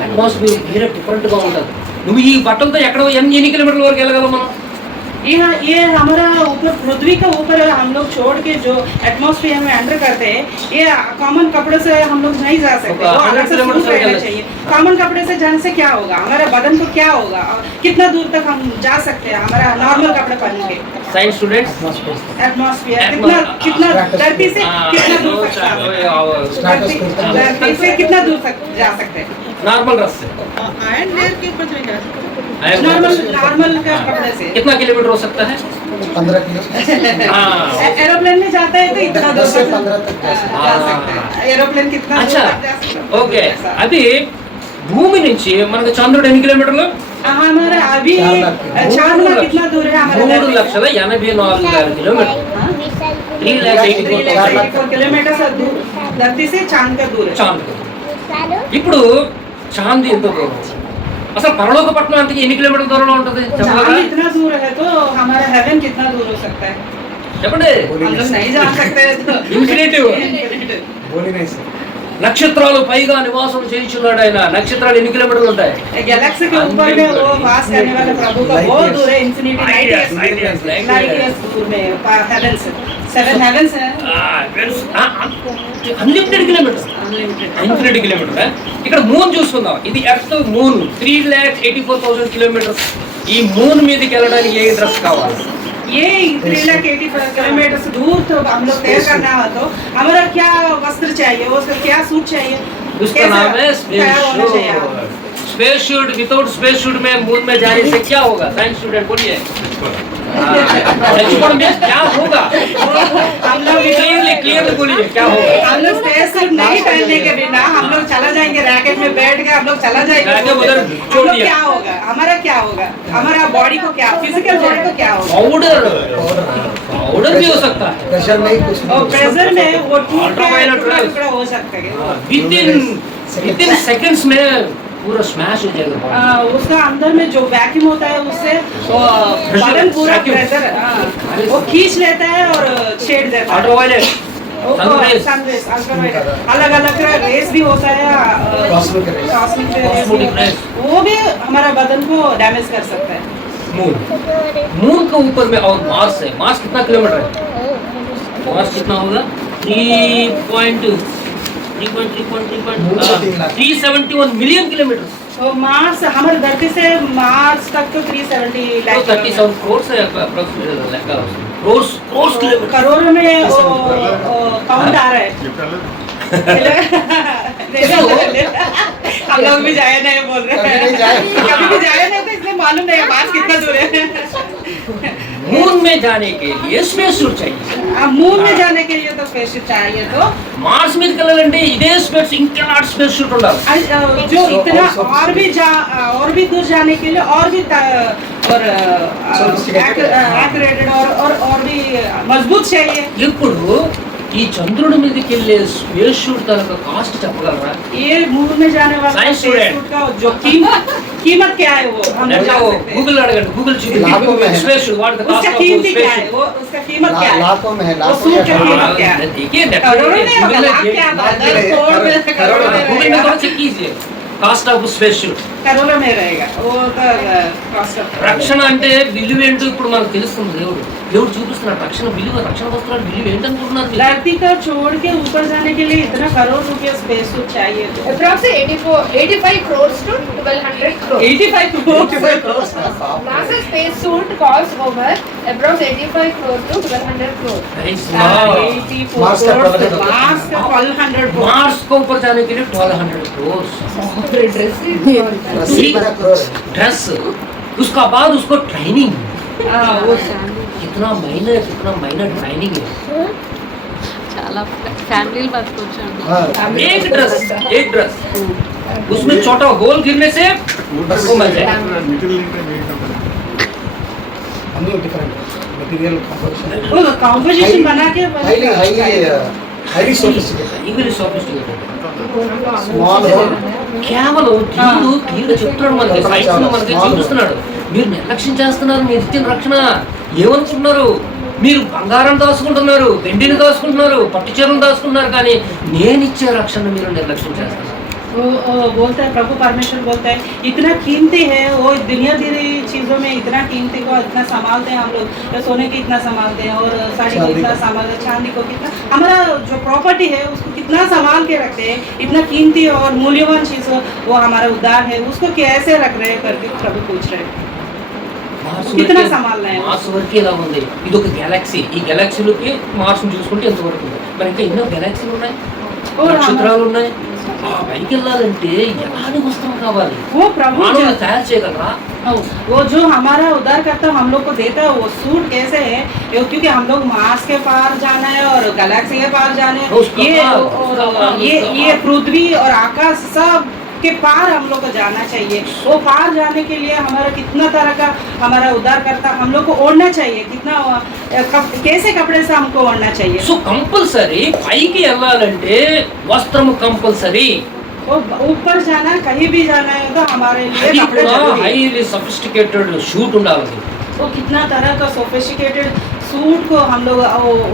అట్మాస్ఫియర్ వేరే డిఫరెంట్గా ఉంటుంది. నువ్వు ఈ బట్టలతో ఎన్ని కిలోమీటర్ల వరకు వెళ్ళగలవు మనం? ये हमारा ऊपर पृथ्वी के ऊपर हम लोग छोड़ के जो एटमॉस्फेयर में एंटर करते हैं, ये कॉमन कपड़े से हम लोग नहीं जा सकते, वो अलग से सूट रहना चाहिए। कॉमन कपड़े से जाने से क्या होगा, हमारा बदन को क्या होगा, और कितना दूर तक हम जा सकते हैं हमारा नॉर्मल कपड़े पहन के। साइंस स्टूडेंट्स, एटमॉस्फेयर कितना धरती से कितना दूर तक जा सकते हैं, धरती से कितना दूर तक जा सकते हैं नॉर्मल ड्रेस से, आयरन लेयर के ऊपर नहीं जा सकते। नॉर्मल का कपड़े से कितना किलोमीटर हो सकता है? 15 किलो। हाँ। एरोप्लेन में जाता है तो इतना 10 से 15 तक जा सकते हैं। एरोप्लेन कितना दूर अच्छा तक जा सकते हैं? ఓకే, అది భూమి నుంచి మనకు చంద్రుడు ఎన్ని కిలోమీటర్లు? हमारा अभी चांदना कितना दूर है हमारा? 3,84,000 किलोमीटर। 3,84,000 किलोमीटर से दूर धरती से चांद का दूर है। చాంద్. ఇప్పుడు చాంద్ ఎంత దూరం? అసలు పరలోక పట్టణం అంతకి ఎన్ని కిలోమీటర్ల దూరంలో ఉంటుంది చెప్పగలరా? चांद इतना दूर है तो हमारा हेवन कितना दूर हो सकता है? చెప్పండి. हम लोग नहीं जा सकते तो ఇన్ఫినిటివ్. बोल ही नहीं सकते। నక్షత్రాలు పైగా నివాసం చేయించున్నాడు ఆయన. నక్షత్రాలు ఎన్ని కిలోమీటర్లు ఉంటాయి? गैलेक्सी के ऊपर में वो वास करने वाले प्रभु का बहुत दूर है, इन्फिनिटी लाइट इयर्स दूर में हेवन से 7 हेवंस है, అన్లిమిటెడ్ కిలోమీటర్స్, ఇన్ఫినిటీ కిలోమీటర్. ఇక్కడ మూన్ చూసుకుందాం. ఇది ఎర్త్ మూన్ 3,84,000 కిలోమీటర్స్. ఈ మూన్ మీదకి వెళ్ళడానికి ఏ డ్రెస్ కావాలి? ये 3,85 किलोमीटर से दूर तो हम लोग तय करना हो तो हमारा क्या वस्त्र चाहिए, उसका क्या सूट चाहिए, उसका नाम है space suit. Space suit. Without space suit में मून में जाने से क्या होगा? साइंस स्टूडेंट बोलिए. एक्सपर्ट में क्या होगा? हम लोग क्लियरली बोलिए क्या होगा? हम लोग स्पेस सूट नहीं पहनने के बिना हम लोग चला जाएंगे रैकेट में बैठ के, हम लोग चला जाएंगे। रैकेट उधर हम छोड़ लोग दिया। क्या होगा, हमारा क्या होगा, हमारा बॉडी को क्या, फिजिकल बॉडी को क्या होगा? पाउडर भी हो सकता है. प्रेशर नहीं कुछ और प्रेशर में वो Ultraviolet rays. टुकड़ा हो सकता है। विदिन सेकंड्स में पूरा स्मैश हो जाएगा. उसका अंदर में जो वैक्यूम होता है उससे वो बदन पूरा Vacuum. प्रेशर वो खींच लेता है और छेड़ देता है। अल्ट्रावायलेट, सनराइज, सनराइज, अल्ट्रावायलेट, अलग अलग रेस भी होता है, Cosmic rays. Cosmic Cosmic rays. वो भी हमारा बदन को डैमेज कर सकता है। मून. मून के ऊपर में और मार्स है. मार्स कितना किलोमीटर है? मार्स कितना होगा? 371 मिलियन किलोमीटर. तो मार्स हमारे धरती से मार्स तक तो 370 लाख 37 करोड़ से क्रोर्स किलोमीटर. करोड़ों में काउंट आ रहा है। हम लोग भी जाए नहीं बोल रहे हैं, कभी भी जाए नहीं तो इसलिए मालूम नहीं मार्स कितना दूर है। मून में जाने के लिए स्पेस सूट चाहिए. मून में जाने के लिए तो स्पेस सूट चाहिए, तो మార్స్ మీదకి వెళ్ళాలంటే ఇదే స్పేస్, ఇంకా స్పేస్ షూట్ ఉండాలి. जो इतना और भी दूर जाने के लिए और भी और एक्यूरेटेड और भी मजबूत चाहिए। ఇప్పుడు ఈ చంద్రుడి మీదకి వెళ్ళే స్పేస్ షూట్ తాలూకా కాస్ట్ చెప్పగలరా? ये मून में जाने वाला Science स्पेस student. सूट का जो कीमत क्या है वो हम लोग जान सकते हैं। గూగుల్ అడగండి, గూగుల్ लाखों में है। స్పేస్ షూట్ వాట్ ద उसका కాస్ట్ ఆఫ్ कीमती क्या स्पेस है, वो उसका कीमत क्या है, लाखों में है, वो लाखों सूट में का है। कीमत क्या है? देखिए करोड़ों में होगा, लाख क्या बात है, करोड़ में गूगल में रहेगा। थोड़ा चेक कीजिए కాస్ట్ ఆఫ్ స్పేస్ షూట్. करोड़ों में रहेगा वो तो कॉस्ट ऑफ రక్షణ అంటే విలువ ఏంటో ఇప్పుడు మనకు తెలుస్తుంది. దేవుడు చూపిస్తున్నాడు రక్షణ విలువ, రక్షణ వస్త్రాలు విలువ ఏంటనుకుంటున్నారు మీరు? धरती का छोड़ के ऊपर जाने के लिए इतना करोड़ रुपया स्पेस सूट चाहिए। Approximately 85 crores to 1,200 crores. 85 crores। NASA space suit costs over approx 85 crores to 1,200 crores. Nice. Wow. 84 Mars का crores, 1200 मार्स का 1,200 crores। मार्स को ऊपर जाने के लिए 1,200 करोड़. अस्सी में करोड़ है। ड्रेस, उसका बाद उसको ट्रेनिंग. वो कितना महीना ट्रेनिंग है. చాలా ఫ్యామిలీలు బతకొచ్చండి. हाँ, एक ड्रेस उसमें छोटा होल गिरने से वो मर जाए. हमने डिफरेंट मटेरियल वो कॉम्पोजिशन बना के highly sophisticated English sophisticated. Small hole కేవలం దేవుడు క్లియర్గా చెప్తున్నాడు మనకి, సైన్స్ మనకి చూపిస్తున్నాడు. మీరు నిర్లక్ష్యం చేస్తున్నారు మీరు ఇచ్చిన రక్షణ. ఏమనుకుంటున్నారు? మీరు బంగారం దాచుకుంటున్నారు, వెండిని దాచుకుంటున్నారు, పట్టు చీరలు దాచుకుంటున్నారు, కానీ నేను ఇచ్చే రక్షణ మీరు నిర్లక్ష్యం చేస్తున్నారు. वो बोलता है, प्रभु परमेश्वर बोलता है इतना कीमती है, वो दुनियादारी चीज़ों में इतना कीमती को इतना संभालते हैं हम लोग, तो सोने की इतना संभालते हैं और साड़ी को इतना संभालते हैं, चांदी को कितना, हमारा जो प्रॉपर्टी है उसको कितना संभाल के रखते हैं, इतना कीमती और मूल्यवान चीज़ वो हमारा उद्धार है, उसको कैसे रख रहे हैं करके प्रभु पूछ रहे हैं। कितना సంభాలన మార్స్ వరకు ఎలా ఉంది, ఇది ఒక గెలాక్సీ, ఈ గెలాక్సీలోకి మార్స్ చూసుకుంటే ఎంతవరకు ఉంది, మరి ఇంకా ఎన్నో గెలాక్సీలు ఉన్నాయి, నక్షత్రాలు ఉన్నాయి. ఆ పైకి వెళ్ళాలంటే ఎలాంటి వస్త్రం కావాలి, वो प्रभु మానవులు తయారు చేయగలరా? वो जो हमारा उद्धार करता हम लोग को देता है, वो सूट कैसे है, क्योंकि हम लोग मार्स के पार जाना है और गैलेक्सी के पार जाना है, ये पृथ्वी और आकाश सब के पार हम लोग को जाना चाहिए। वो पार जाने के लिए हमारा कितना तरह का हमारा उद्धार करता हम लोग को ओढ़ना चाहिए, कितना कैसे कपड़े से हमको ओढ़ना चाहिए। సో కంపల్సరీ పైకి వెళ్ళాలంటే వస్త్రము కంపల్సరీ. वो ऊपर जाना कहीं भी जाना है तो हमारे लिए అది कपड़े కూడా जरूरी है। హైలీ సఫిస్టికేటెడ్ షూట్ ఉండాలి. तो कितना तरह का सोफिस्टिकेटेड सूट को हम लोग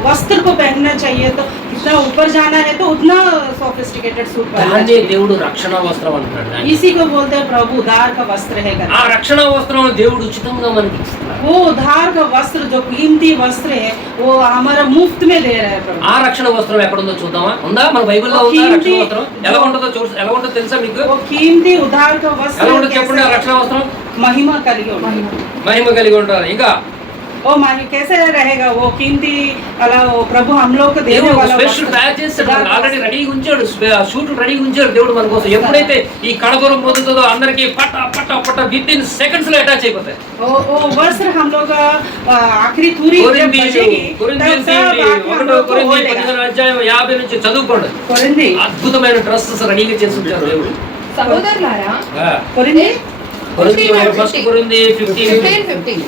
वस्त्र को पहनना चाहिए, तो कितना ऊपर जाना है तो उतना सोफिस्टिकेटेड सूट पहनना దాన్ని चाहिए। దేవుడు రక్షణ వస్త్రం అంటాడు. इसी को बोलते हैं प्रभु उद्धार का वस्त्र है ఆ करके। రక్షణ వస్త్రం దేవుడు ఉచితంగా మనకి ఇస్తున్నాడు. वो उद्धार का वस्त्र जो कीमती वस्त्र है वो हमारा मुफ्त में दे रहा है प्रभु। ఆ రక్షణ వస్త్రం ఎక్కడ ఉందో చూద్దామా? ఉందా మన బైబిల్లో ఉందా రక్షణ వస్త్రం? ఎలా ఉంటుందో ఎలా ఉంటుందో తెలుసా మీకు? वो कीमती उद्धार का ఎలా वस्त्र ఉంటుందో చెప్పండి. ఆ రక్షణ వస్త్రం महिमा కలిగి ఉంటుంది। మహిమ కలిగి ఉంటారు. ఇంకా वो कैसे रहेगा वो कीमती अला वो प्रभु हम लोग को देने దేవుడు वाला స్పెషల్ తయారు చేస్తాడు, ఆల్రెడీ రెడీగా ఉంచాడు, షూట్ రెడీగా ఉంచాడు దేవుడు మన కోసం. ఎప్పుడైతే ఈ కడదూరం పొందుతుందో అందరికి పట్ట పట్ట పట్ట విత్ ఇన్ సెకండ్స్ లో అటాచ్ అయిపోతాయి. वो वस्त्र हम लोग आखिरी पूरी जब बजेगी तब सब आके हम लोग को ओढ़ लेगा। 15 నుంచి చదువుకోండి. కొరింథీ అద్భుతమైన డ్రెస్సెస్ రెడీగా చేసి ఉంచాడు దేవుడు. సహోదరులారా, కొరింథీ ఫస్ట్ కొరింథీ 15:15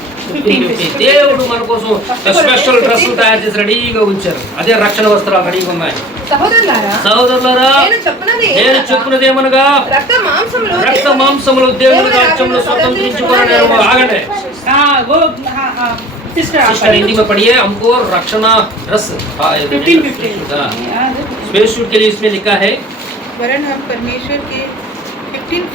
దేవుడు మన కోసం స్పెషల్ డ్రెస్సులు తయారు చేసి రెడీగా ఉంచారు. అదే రక్షణ వస్త్రాలు రెడీగా ఉన్నాయి. సహోదరులారా, నేను చెప్పున్నది ఏమనగా రక్త మాంసములు దేవుని రాజ్యంలో స్వతంత్రించుకోవాలని. ఆగండి सिस्टर, हिंदी में पढ़िए हमको रक्षणा ड्रेस 15 स्पेस शूट के लिए इसमें लिखा है वरन हम परमेश्वर के 15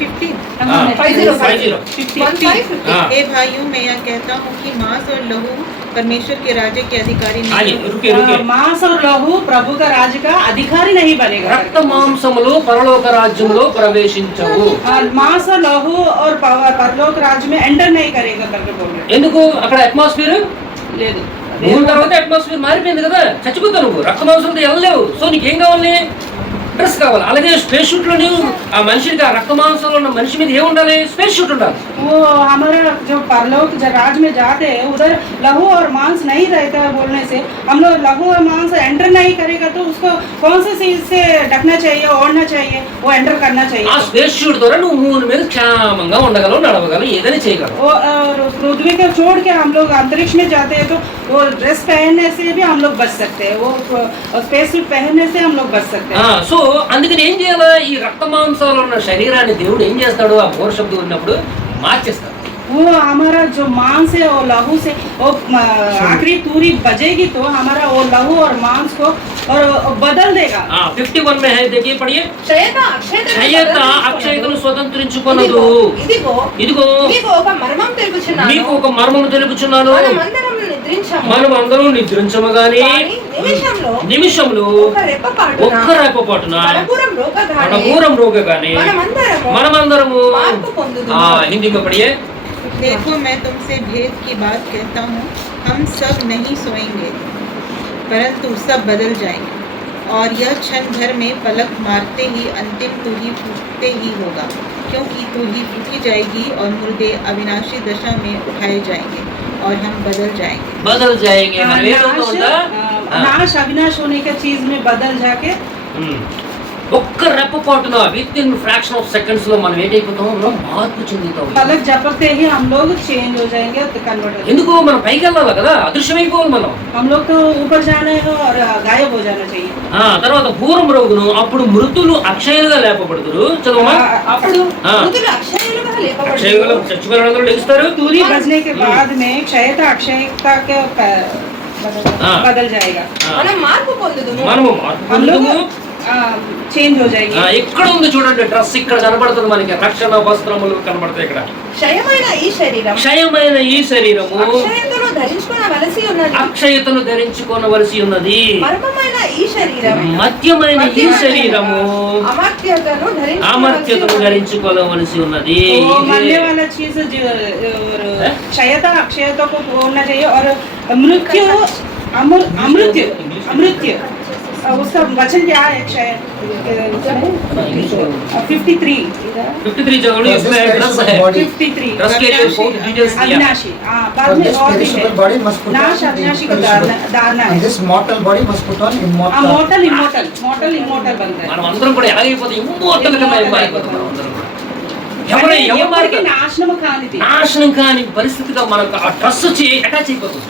हे भाइयों, मैं यह कहता हूँ कि मांस और लहू परमेश्वर के राज्य के अधिकारी नहीं। रुके मांस और लहू प्रभु का राज्य का अधिकारी नहीं बनेगा। రక్త మాంసములు పరలోక రాజ్యంలో ప్రవేశించవు. मांस और लहू और परलोक राज्य में एंटर नहीं करेगा करके बोल रहे। ఎందుకు? అక్కడ అట్మాస్ఫియర్ లేదు, మూడు తర్వాత అట్మాస్ఫియర్ మారిపోయింది కదా, చచ్చిపోతావు నువ్వు. రక్త మాంసంతో వెళ్ళలేవు. సో నీకేం కావాలి? డ్రెస్ కావాలి. అలాగే స్పేస్ షూట్ లో నువ్వు ఆ మనిషికి, ఆ రక్త మాంసంలో ఉన్న మనిషి మీద ఏముండాలి? స్పేస్ షూట్ ఉండాలి. वो हमारा जो परलोक राज्य में जाते हैं उधर लहू और मांस नहीं रहता है बोलने से हम लोग लहू और मांस एंटर नहीं करेगा तो उसको कौन से चीज से ढकना चाहिए, ओढ़ना चाहिए, वो एंटर करना ఆ चाहिए। స్పేస్ షూట్ ద్వారా నువ్వు మూడు మీద క్షేమంగా ఉండగలవు, నడవగలవు, ఏదైనా చేయగలవు. वो पृथ्वी को छोड़ के हम लोग अंतरिक्ष में जाते हैं तो वो ड्रेस पहनने से भी हम लोग बच सकते हैं, वो स्पेस सूट पहनने से हम लोग बच सकते हैं। సో అందుకని ఏం చేయాలి? ఈ రక్త మాంసాలు ఉన్న శరీరాన్ని దేవుడు ఏం చేస్తాడు? ఆ ఘోర శబ్దం ఉన్నప్పుడు మార్చేస్తాడు. वो हमारा जो मांस है वो लहू से वो आखिरी तूरी बजेगी तो हमारा वो लहू और मांस को और बदल देगा। 51 में है, देखिए पढ़िए. క్షయత అక్షయతను స్వతంత్రించుకొనదు. ఇదిగో మీకు ఒక మర్మము తెలుపుచున్నాను. మనం అందరం నిద్రించము గాని నిమిషంలో ఒక్క రెప్పపాటున కడపూరం రోగగానే మనమందరము. హిందీ में पढ़िए. देखो, मैं तुमसे भेद की बात कहता हूँ, हम सब नहीं सोएंगे परंतु सब बदल जाएंगे, और यह क्षण भर में पलक मारते ही अंतिम तुरही फूटते ही होगा, क्योंकि तुरही फूटी जाएगी और मुर्दे अविनाशी दशा में उठाए जाएंगे और हम बदल जाएंगे। नाश अविनाश होने का चीज में बदल जाके ఒక్క రెప్పపాటున విత్ ఇన్ ఫ్రాక్షన్ ఆఫ్ సెకండ్స్ లో మనం ఏంటైపోతాం? మార్పు చెందుతాం. पलक झपकते ही हम लोग चेंज हो जाएंगे, कन्वर्ट हो ఎందుకు? మనం పైకి వెళ్ళాలి కదా, అదృశ్యమైపోవాలి మనం. हम लोग तो ऊपर जाना है और गायब हो जाना चाहिए। తర్వాత పూర్వం రోగును అప్పుడు మృతులు అక్షయులుగా లేపబడుతురు. చదవమా. అప్పుడు అక్షయులు చచ్చిపోయిన అందరూ లెగుస్తారు. तूरी बजने के बाद में क्षयता अक्षयता के बदल जाएगा। మనము మార్పు हम लोग పొందుదుము. चेंज हो जाएगी। ఇక్కడ ఉంది చూడండి డ్రెస్ ఇక్కడ కనబడుతుంది మనకి, రక్షణ వస్త్రములు కనబడతాయి ఇక్కడ. క్షయమైన ఈ శరీరం క్షయమైన ఈ శరీరము అక్షయతను ధరించుకొనవలసి ఉన్నది. అక్షయతను ధరించుకోనవలసి ఉన్నది. మర్మమైన ఈ శరీరం మధ్యమైన ఈ శరీరము అమర్త్యతను ధరించుకోవలసి ఉన్నది. वो मरने वाला चीज क्षयता अक्षयता को होना चाहिए और मृत्यु अमृत्यु अमृत्यु उसका वचन क्या है? क्षय 53 चौड़ी इसमें ड्रेस है, 53 ड्रेस के लिए बहुत डिटेल्स दिया. अविनाशी, बाद में और भी है body must put नाश अविनाशी को दाना and है। this mortal body must put on immortal. Mortal immortal बनता है। మనం అందరం కూడా ఎలాగైపోతే ఇమ్మోర్టల్ గా అయిపోతాం మనం అందరం కూడా. ఎవరికి నాశనం కానిది, నాశనం కాని పరిస్థితిగా మనకు ఆ డ్రెస్ వచ్చి అటాచ్ అయిపోతుంది,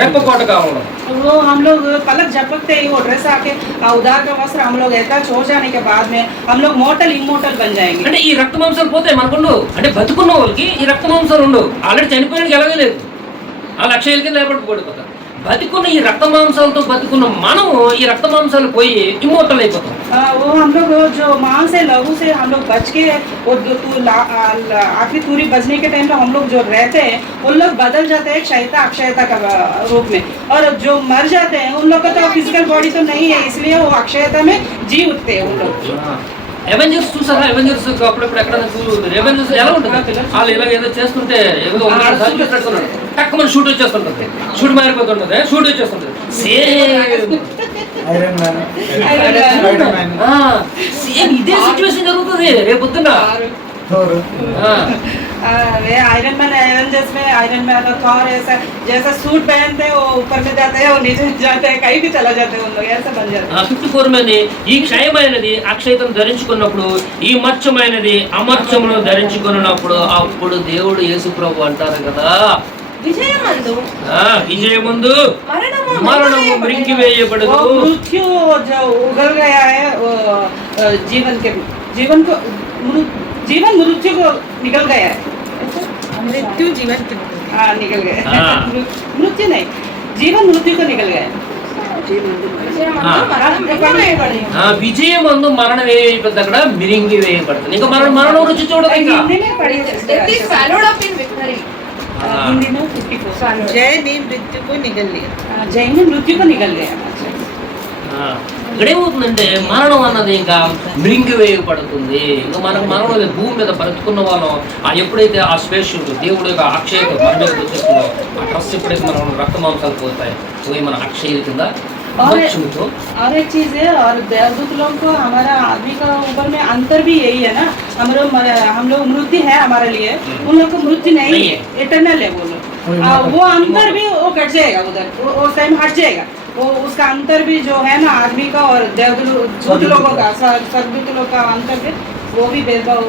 రెప్పకోట కావడం. वो हम लोग पलक झपकते ही वो ड्रेस आके उधार का वस्त्र हम लोग ऐसा छो जाने के बाद में हम लोग मोटल इमोटल बन जाएंगे। అంటే ఈ రక్త మాంసాలు పోతాయి మనకుండు, అంటే బతుకున్న వాళ్ళకి ఈ రక్త మాంసాలు ఉండవు. ఆల్రెడీ చనిపోయినకి ఎలాగే లేదు, ఆ లక్షల కింద లేపడిపోతారు. బతుకున్న ఈ రక్త మాంసాలతో బతుకున్న మనము ఈ రక్త మాంసాలు పోయి ఇమ్మోర్టల్ అయిపోతాం. वो हम लोग जो मांस से लहू से हम लोग बच के वो आखिरी पूरी बचने के टाइम पे हम लोग जो रहते हैं उन लोग बदल जाते हैं क्षयता अक्षयता का रूप में, और जो मर जाते हैं उन लोग का तो फिजिकल बॉडी तो नहीं है, इसलिए वो अक्षयता में जी उठते हैं उन लोग। ఎవెంజర్స్ చూసారా? ఎవెంజర్స్ అప్పుడప్పుడు ఎక్కడ ఎవెంజర్స్ ఎలా ఉంటుంది, వాళ్ళు ఇలాగ ఏదో చేస్తుంటే ఏదో పెట్టుకున్నాడు టక్కుమని షూట్ వచ్చేస్తుంటుంది, షూట్ మారిపోతుంటది, షూట్ వచ్చేస్తుంటది. సేమ్ సేమ్ ఇదే సిచ్యువేషన్ జరుగుతుంది రేపొద్దున. वे आयरन मैन एवेंजर्स में आयरन मैन और थॉर ऐसा जैसा सूट पहनते हैं, वो ऊपर में जाते हैं, वो नीचे जाते हैं, कहीं भी चला जाते हैं उन लोग, ऐसा बन जाते हैं। 54 మంది ఈ క్షయమైనది అక్షయతను ధరించుకున్నప్పుడు, ఈ మత్స్యమైనది అమర్త్యమును ధరించుకున్నప్పుడు అప్పుడు దేవుడు యేసు ప్రభు అంటారు కదా, విజయమందు మరణము మృంగివేయబడదు. वो मृत्यु जो उगल गया है वो जीवन मृत्यु को निकल गया है। मृत्यु जीवन की हाँ निकल गया हाँ। मृत्यु नहीं, जीवन मृत्यु को निकल गया है। విజయమందు మరణం వేయబడుతుంది, అక్కడ మిరింగి వేయబడుతుంది. ఇంకా మరణం రుచి చూడదు. ఇంకా हिंदी में पढ़ी है sister, Death is swallowed up in victory. Hindi में 54 जय ने मृत्यु को निगल लिया। जय ने मृत्यु को निकल गया। ఇక్కడ ఏమవుతుందంటే మరణం అన్నది ఇంకా మృంగివేయబడుతుంది. ఇంకా మనకు మరణం అనేది భూమి మీద బ్రతుకున్న వాళ్ళం ఎప్పుడైతే ఆ స్పేస్ దేవుడు యొక్క అక్షయత మన మీద వచ్చేస్తుందో, ఆ ట్రస్ట్ ఎప్పుడైతే మనం రక్త మాంసాలు పోతాయి పోయి మన అక్షయ కింద. और एक चीज है, और देवदूत लोग को हमारा आदमी का ऊपर में अंतर भी यही है ना, हम लोग मृत्यु है हमारे लिए, उन लोग को मृत्यु नहीं है, इटर्नल है वो लोग। वो अंतर भी वो कट जाएगा उधर, वो टाइम हट जाएगा, वो उसका अंतर भी जो है ना आदमी का और देवदूत लोगों का, स्वर्गदूत लोग का अंतर भी वो भी भेदभाव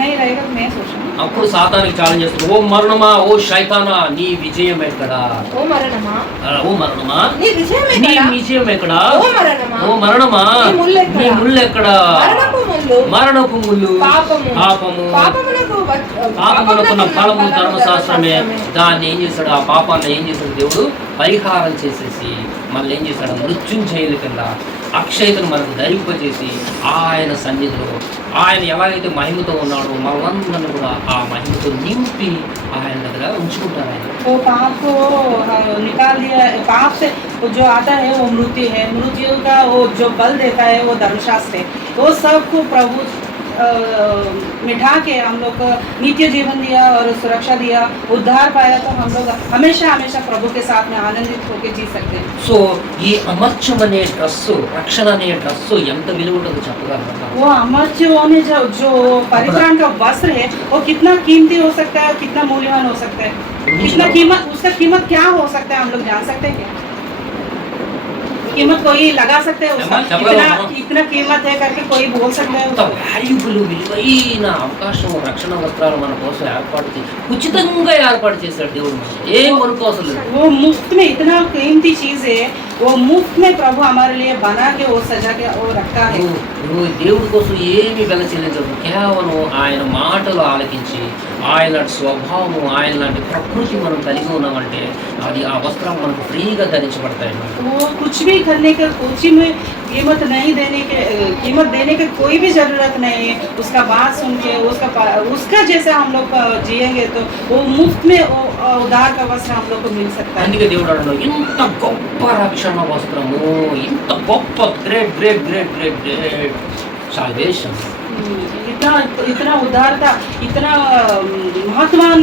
नहीं रहेगा। मैं सोच रहा हूँ అప్పుడు సాతానికి ఛాలెంజ్ చేస్తారు, ఓ మరణమా, ఓ శైతానా, నీ విజయం ఎక్కడా? ఓ మరణమా, ఓ మరణమా, నీ విజయం నీ ఎక్కడా? విజయం ఎక్కడా? ఓ మరణమా, ఓ మరణమా, నీ ముళ్ళు ఎక్కడా? నీ ముళ్ళు ఎక్కడా? మరణపు ముళ్ళు పాపమునకు ఫలము ధర్మశాస్త్రమే. దాన్ని ఏం చేశాడు? ఆ పాపాన్ని ఏం చేశాడు దేవుడు? పరిహారం చేసేసి మనల్ని ఏం చేశాడు? మృత్యుంజయుల కింద అక్షయతను మనకు ధరింపజేసి ఆయన సన్నిధిలో ఆయన ఎలాగైతే మహిమతో ఉన్నాడో మనలందరినీ కూడా ఆ మహిమతో నింపి ఆయన దగ్గర ఉంచుకుంటారు. ఆయన वो पाप को निकाल दिया, पाप से जो आता है वो मृत्यु है, मृत्यु का वो जो बल देता है वो धर्मशास्त्र है। वो सबको प्रभु मिठा के हम लोग को नित्य जीवन दिया और सुरक्षा दिया, उद्धार पाया, तो हम लोग हमेशा हमेशा प्रभु के साथ में आनंदित होकर जी सकते हैं। సో ఈ అమర్త్యం అనే డ్రస్సు, రక్షణ అనే డ్రస్సు ఎంత విలువ ఉంటుందో చెప్పగలరా? वो अमर्त्य होने जो परित्राण का वस्त्र है वो कितना कीमती हो सकता है, कितना मूल्यवान हो सकता है, कितना कीमत, उसका कीमत क्या हो सकता है, हम लोग जान सकते हैं क्या? कीमत कोई लगा सकते हैं उसका, इतना कीमत है करके कोई बोल सकता है? అంత వాల్యుబుల్ విలువైన అవకాశం రక్షణ వస్త్రాలు మన కోసం ఏర్పాటు చేసి ఉచితంగా ఏర్పాటు చేశాడు దేవుడు. మనకి ఏం కొనుక్కోవసరం లేదు. वो मुफ्त में इतना कीमती चीज है, वो मुफ्त में प्रभु हमारे लिए बना के वो सजा के वो रखा है। నువ్వు దేవుడి కోసం ఏమి వెల చెల్లించదు, కేవలం ఆయన మాటలు ఆలకించి ఆయన స్వభావం ఆయన లాంటి ప్రకృతి మనం కలిగి ఉన్నామంటే అది ఆ వస్త్రం మనకు ఫ్రీగా ధరించబడతాయి. वो कुछ भी करने का कुछ में कीमत देने की कोई भी ज़रूरत नहीं है। उसका बात सुन के उसका जैसा हम लोग जिएंगे तो वो मुफ्त में वो उधार का वस्त्र हम लोग को मिल सकता है। అందుకే దేవుడు అన్నాడు, ఇంత గొప్ప రక్షణ వస్త్రము, ఇంత గొప్ప great great great great great salvation, इतना उदारता, इतना महत्वपूर्ण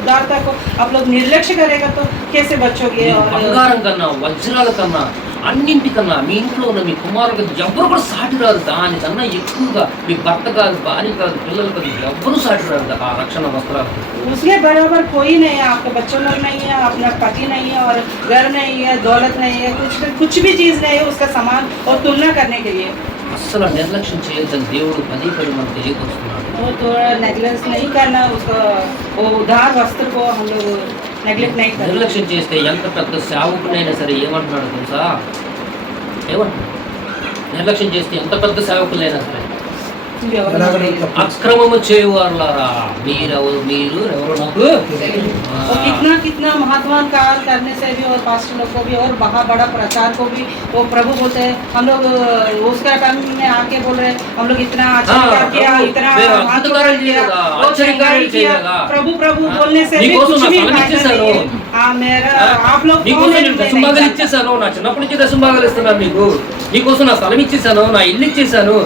उदारता को आप लोग निर्लक्ष्य करेगा तो कैसे बचोगे? బంగారం కన్నా వజ్రాల కన్నా అన్నింటికన్నా మీ ఇంట్లో ఉన్న మీ కుమారుడు ఎవరు కూడా సాటి రాదు, దానికన్నా ఎక్కువగా మీ భర్త కాదు, భార్య కాదు, పిల్లలు కాదు, ఎవరు సాటి రాదు ఆ రక్షణ వస్త్రాలు. उसके बराबर कोई नहीं है, आपके बच्चों लोग नहीं है, अपना पति नहीं है, और घर नहीं है, दौलत नहीं है, कुछ भी चीज़ नहीं है उसका समान और तुलना करने के लिए। అస్సలు నిర్లక్ష్యం చేయొద్దని దేవుడు పదే పదే మనకు తెలియపరుస్తున్నాడు. वो थोड़ा नेग्लेक्ट नहीं करना, उसका वो उधार वस्त्र को हम लोग नेग्लेक्ट नहीं करना। నిర్లక్ష్యం చేస్తే ఎంత పెద్ద సేవకునైనా సరే ఏమంటున్నాడు తెలుసా? ఏమంటున్నాడు? నిర్లక్ష్యం చేస్తే ఎంత పెద్ద సేవకులైనా సరే, అక్రమము చేయువారులారా మీరు ఎవరు నాకు और कितना महत्वपूर्ण कार्य करने से भी और पास्टर लोग को भी और बहुत बड़ा प्रचार को भी वो प्रभु बोलते हैं। हम लोग उसका टाइम में आके बोल रहे हैं हम लोग इतना आश्चर्य किया, इतना आश्चर्य किया, प्रभु प्रभु बोलने से भी कुछ भी फायदा नहीं है। हाँ, मेरा आप लोग దశంభాగాలు ఇచ్చేసాను, నా చిన్నప్పటి నుంచి దశంభాగాలు ఇస్తున్నాను మీకు, నీకోసం నా స్థలం ఇచ్చేసాను, నా ఇల్లు ఇచ్చేసాను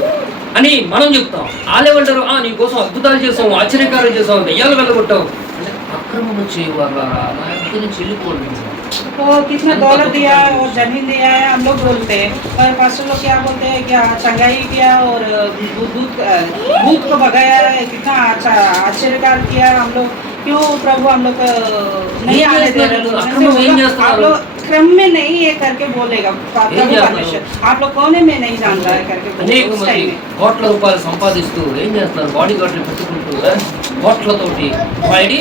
అని మనం చెప్తాం. వాళ్ళేమంటారు, నీకోసం అద్భుతాలు చేసాం, ఆశ్చర్యకారం చేసాం, దెయ్యాలు వెళ్ళగొట్టాం అంటే అక్రమము చేయవారులారా నా దగ్గర నుంచి వెళ్ళిపోండి. तो कितना दौलत दिया है और जमीन दिया है हम लोग बोलते हैं, और पास्टर लोग क्या बोलते हैं, क्या चंगाई किया और भूत को भगाया है, कितना अच्छा आश्चर्यकार किया हम लोग, क्यों प्रभु हम लोग नहीं आने दे रहे? आप लोग क्रम में नहीं है करके बोलेगा प्रभु परमेश्वर, आप लोग कोने में नहीं जान रहा है करके అనేక మంది కోట్ల రూపాయలు సంపాదిస్తూ ఏం చేస్తున్నారు, బాడీ గార్డులు పెట్టుకుంటూ కోట్లతోటి వాడి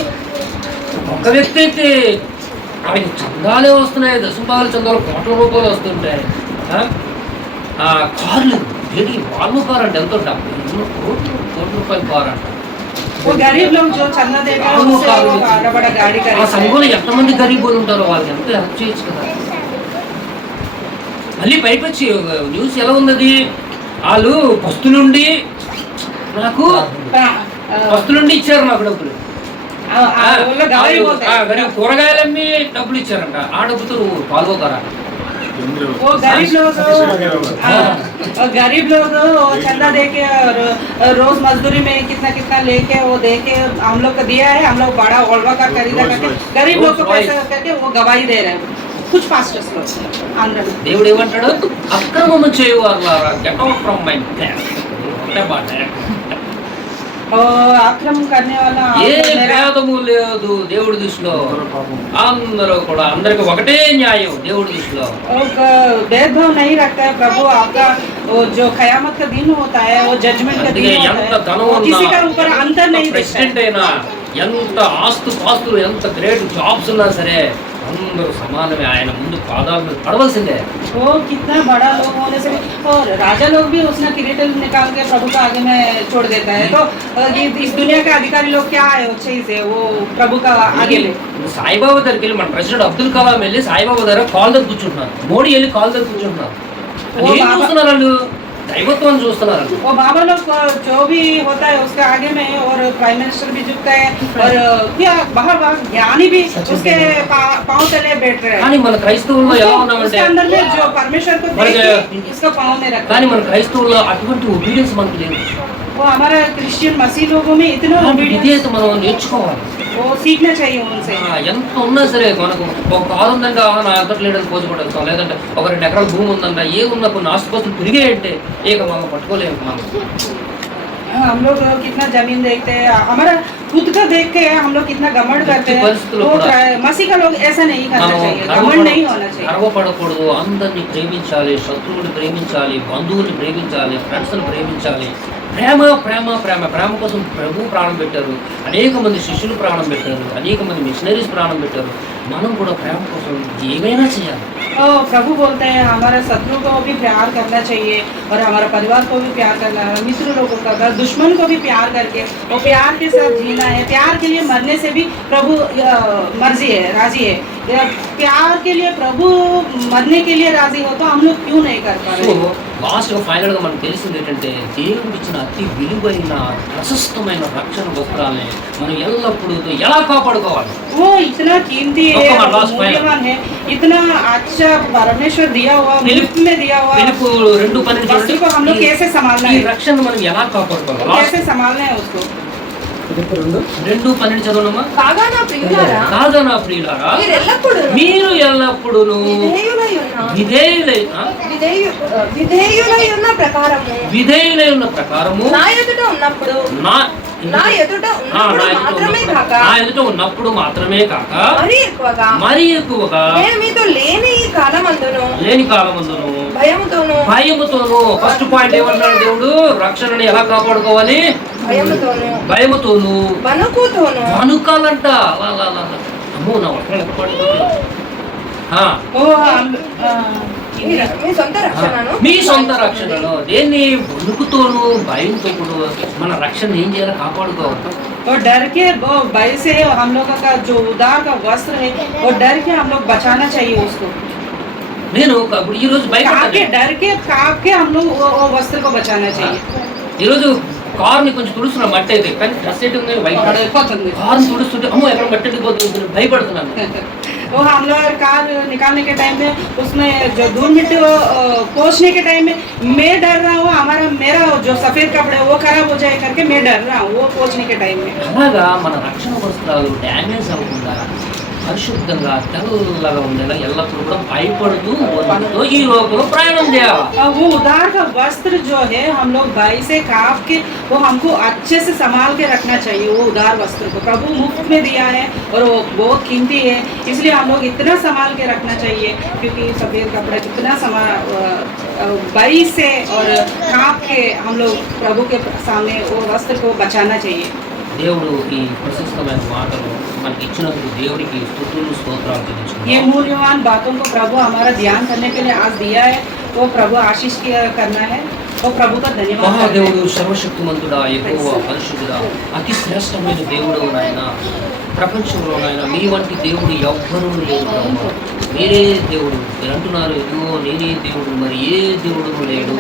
ఒక వ్యక్తి అయితే ఆయనకి చందాలే వస్తున్నాయి, దశంభాగాలు చందాలు కోట్ల రూపాయలు వస్తుంటాయి. కార్లు ఏంటి వాళ్ళు కారు అంటే ఎంతో కోట్ల రూపాయల కారు అంట. वो गरीब लोग जो चंदा देगा उससे वो बड़ा गाड़ी ఆ करेगा। సంఘంలో ఎంతమంది గరీబులు ఉంటారో వాళ్ళకి ఎంతో హెల్ప్ చేయొచ్చు కదా. మళ్ళీ పైపొచ్చి న్యూస్ ఎలా ఉన్నది, వాళ్ళు పస్తులుండి నాకు పస్తులుండి ఇచ్చారు నాకు డబ్బులు, కూరగాయలమ్మి డబ్బులు ఇచ్చారంట, ఆ డబ్బుతో నువ్వు పాల్గొకరా? वो गरीब लोग वो चंदा दे के और रोज मजदूरी में कितना लेके वो दे के हम लोग को दिया है, हम लोग बड़ा ओल्वा का खरीदा करके गरीब लोग को पैसा करके वो गवाही दे रहे हैं कुछ पास्टर्स लोग आंध्र में। దేవుడు ఏమంటాడు, అక్రమము చేయువారులారా get out from my place. అక్రమం करने वाला ఏ భేదము లేదు దేవుడి దృష్టిలో, అందరూ కూడా అందరికి ఒకటే న్యాయం దేవుడి దృష్టిలో. भेदभाव नहीं रखता है प्रभु। आपका वो जो कयामत का दिन होता है वो जजमेंट का दिन ఎంత होता ధనం है, ఉన్నా, किसी का ऊपर अंतर नहीं देखता ప్రెసిడెంట్ అయినా, ఎంత పాస్తులు, ఎంత గ్రేట్ జాబ్స్ ఉన్నా సరే అందరూ సమానమే, ఆయన ముందు పాదాల మీద పడవలసిందే. वो कितना बड़ा लोग होने से भी, और राजा लोग भी उसने किरीट निकाल के प्रभु का आगे में छोड़ देता है। तो इस दुनिया के अधिकारी लोग क्या है अच्छे से वो प्रभु का आगे में। సాయిబాబా దగ్గరికి వెళ్ళి మన ప్రెసిడెంట్ అబ్దుల్ కలాం వెళ్ళి సాయిబాబా దగ్గర కాల్ దగ్గర కూర్చుంటున్నారు, మోడీ వెళ్ళి కాల్ దగ్గర కూర్చుంటున్నారు. ఏం చూస్తున్నారు వాళ్ళు? దైవత్వాన్ని చూస్తున్నారు. वो बाबा लोग जो भी होता है उसके आगे में, और प्राइम मिनिस्टर भी झुकता है, और क्या बाहर ज्ञानी भी उसके पाँव तले बैठ रहे हैं। కానీ మన క్రైస్తవుల్లో ఎలా ఉన్నామంటే, उसके अंदर में जो परमेश्वर को देख के उसका पाँव में रखा కానీ మన క్రైస్తవుల్లో అటువంటి ఒబీడియన్స్ మనకు లేదు. वो हमारा क्रिश्चियन मसीह लोगों में इतना విధేయత మనం నేర్చుకోవాలి. वो सीखना चाहिए उनसे। ఎంత ఉన్నా సరే మనకు ఒక కారు ఉందంటే నా అంతటి లేడని పోజుకుంటాం, లేదంటే ఒక 2 ఎకరాల భూమి ఉందంట, ఏమున్నా కొన్ని ఆస్తుపాస్తులు తిరిగాయంటే ఇక మనం పట్టుకోలేము. మనం हम लोग कितना जमीन देखते हैं, हमारा खुद को देख के हम लोग कितना घमंड करते हैं, वो मसीह का लोग ऐसा नहीं करना चाहिए, घमंड नहीं होना चाहिए। గర్వపడకూడదు, అందరినీ ప్రేమించాలి, శత్రువుని ప్రేమించాలి, బంధువుని ప్రేమించాలి, ఫ్రెండ్స్ని ప్రేమించాలి. ప్రేమ ప్రేమ ప్రేమ ప్రేమ కోసం ప్రభు ప్రాణం పెట్టారు, అనేక మంది శిష్యులు ప్రాణం పెట్టారు, అనేక మంది మిషనరీస్ ప్రాణం పెట్టారు. మనం కూడా ప్రేమ కోసం ఏమైనా చేయాలి. तो प्रभु बोलते हैं हमारे शत्रु को भी प्यार करना चाहिए और हमारे परिवार को भी प्यार करना है, मित्र लोगों का दुश्मन को भी प्यार करके वो प्यार के साथ जीना है। प्यार के लिए मरने से भी प्रभु मर्जी है, राजी है। प्यार के लिए प्रभु मरने के लिए राजी हो तो हम लोग क्यों नहीं कर पा సో रहे? లాస్ట్గా ఫైనల్గా మనకు తెలిసింది ఏంటంటే దేవుడు ఇచ్చిన అతి విలువైన ప్రశస్తమైన రక్షణ వస్త్రాలని మనం ఎల్లప్పుడూ ఎలా కాపాడుకోవాలి. वो इतना कीमती है, मूल्यवान है, इतना अच्छा परमेश्वर दिया हुआ, मुफ्त में दिया हुआ పిలుపు 2:12 वस्त्र को हम लोग कैसे संभालना ఈ है, రక్షణ మనం ఎలా కాపాడుకోవాలి. कैसे संभालना है उसको. 2:12 చదవనమ్మా. కాగా నా ప్రియులారా, కాగా నా ప్రియులారా, మీరు ఎల్లప్పుడూ విధేయులై ఉన్న ప్రకారము విధేయులై ఉన్న ప్రకారము నా ఎదుట ఉన్నప్పుడు నా ఎదుట ఉన్నప్పుడు మాత్రమే కాక మరి ఎక్కువగా నేను మీతో లేని కాలమందును భయముతోను. ఫస్ట్ పాయింట్ ఏమన్నాడు దేవుడు, రక్షణని ఎలా కాపాడుకోవాలి. భయముతోను వణుకాలంట. అమ్మో నా వర్షాలు ఎక్కడ పడుతుంది. మీ సొంత రక్షణను దేన్ని వణుకుతోను భయంతో కూడా మన రక్షణ ఏం చేయాలి, కాపాడుకోవాలి. और डर के वो भय से हम लोगों का जो उदार का वस्त्र है वो डर के हम लोग बचाना चाहिए उसको. నేను ఇప్పుడు ఈ రోజు काके डर के काके हम लोग वो वस्त्र को बचाना चाहिए. ఈరోజు కార్ని కొంచెం తుడుస్తున్నా మట్టి అయితే, కానీ డ్రెస్ అయితే వైట్ కార్ని తుడుస్తుంటే అమ్మో ఎక్కడ మట్టి వెళ్ళిపోతుంది భయపడుతున్నాను. वो हम लोग कार निकालने के टाइम में उसमें जो धूल मिट्टी पोंछने के टाइम में मैं डर रहा हूँ मेरा जो सफेद कपड़े वो खराब हो जाए करके मैं डर रहा हूँ वो पोंछने के टाइम में. అలాగా మన రక్షణ వస్త్రాలు డ్యామేజ్ అవ్వకుండా పరిశుద్ధంగా తెల్లగా ఉండేలా ఎల్లప్పుడూ కూడా భయపడుతూ వణుకుతూ ఈ లోకంలో ప్రయాణం చేయాలి. वो उदार का वस्त्र जो है हम लोग भय से कांप के वो हमको अच्छे से संभाल के रखना चाहिए. वो उदार वस्त्र को प्रभु मुफ्त में दिया है और वो बहुत कीमती है, इसलिए हम लोग इतना संभाल के रखना चाहिए. क्योंकि सफ़ेद कपड़े कितना भय से और कांप के हम लोग प्रभु के सामने वो वस्त्र को बचाना चाहिए. దేవుడు ఈ ప్రశస్తమైన మాటలు మనకి ఇచ్చినందుకు దేవుడికి స్తుతులు స్తోత్రాలు చెల్లించుకుంటాం. ये मूल्यवान बातों को प्रभु हमारा ध्यान करने के लिए आज दिया है, वो प्रभु आशीष करना है, वो प्रभु का धन्यवाद. మహాదేవుడు సర్వశక్తిమంతుడా, యెహోవా పరిశుద్ధుడా, అతి శ్రేష్టమైన దేవుడు నాయన. ప్రపంచంలో నాయన మీ వంటి దేవుడు ఎవ్వరూ లేరు ప్రభు. మీరే దేవుడు. మీరు అంటున్నారు ఇదిగో నేనే దేవుడు, మరి ఏ దేవుడు లేడు.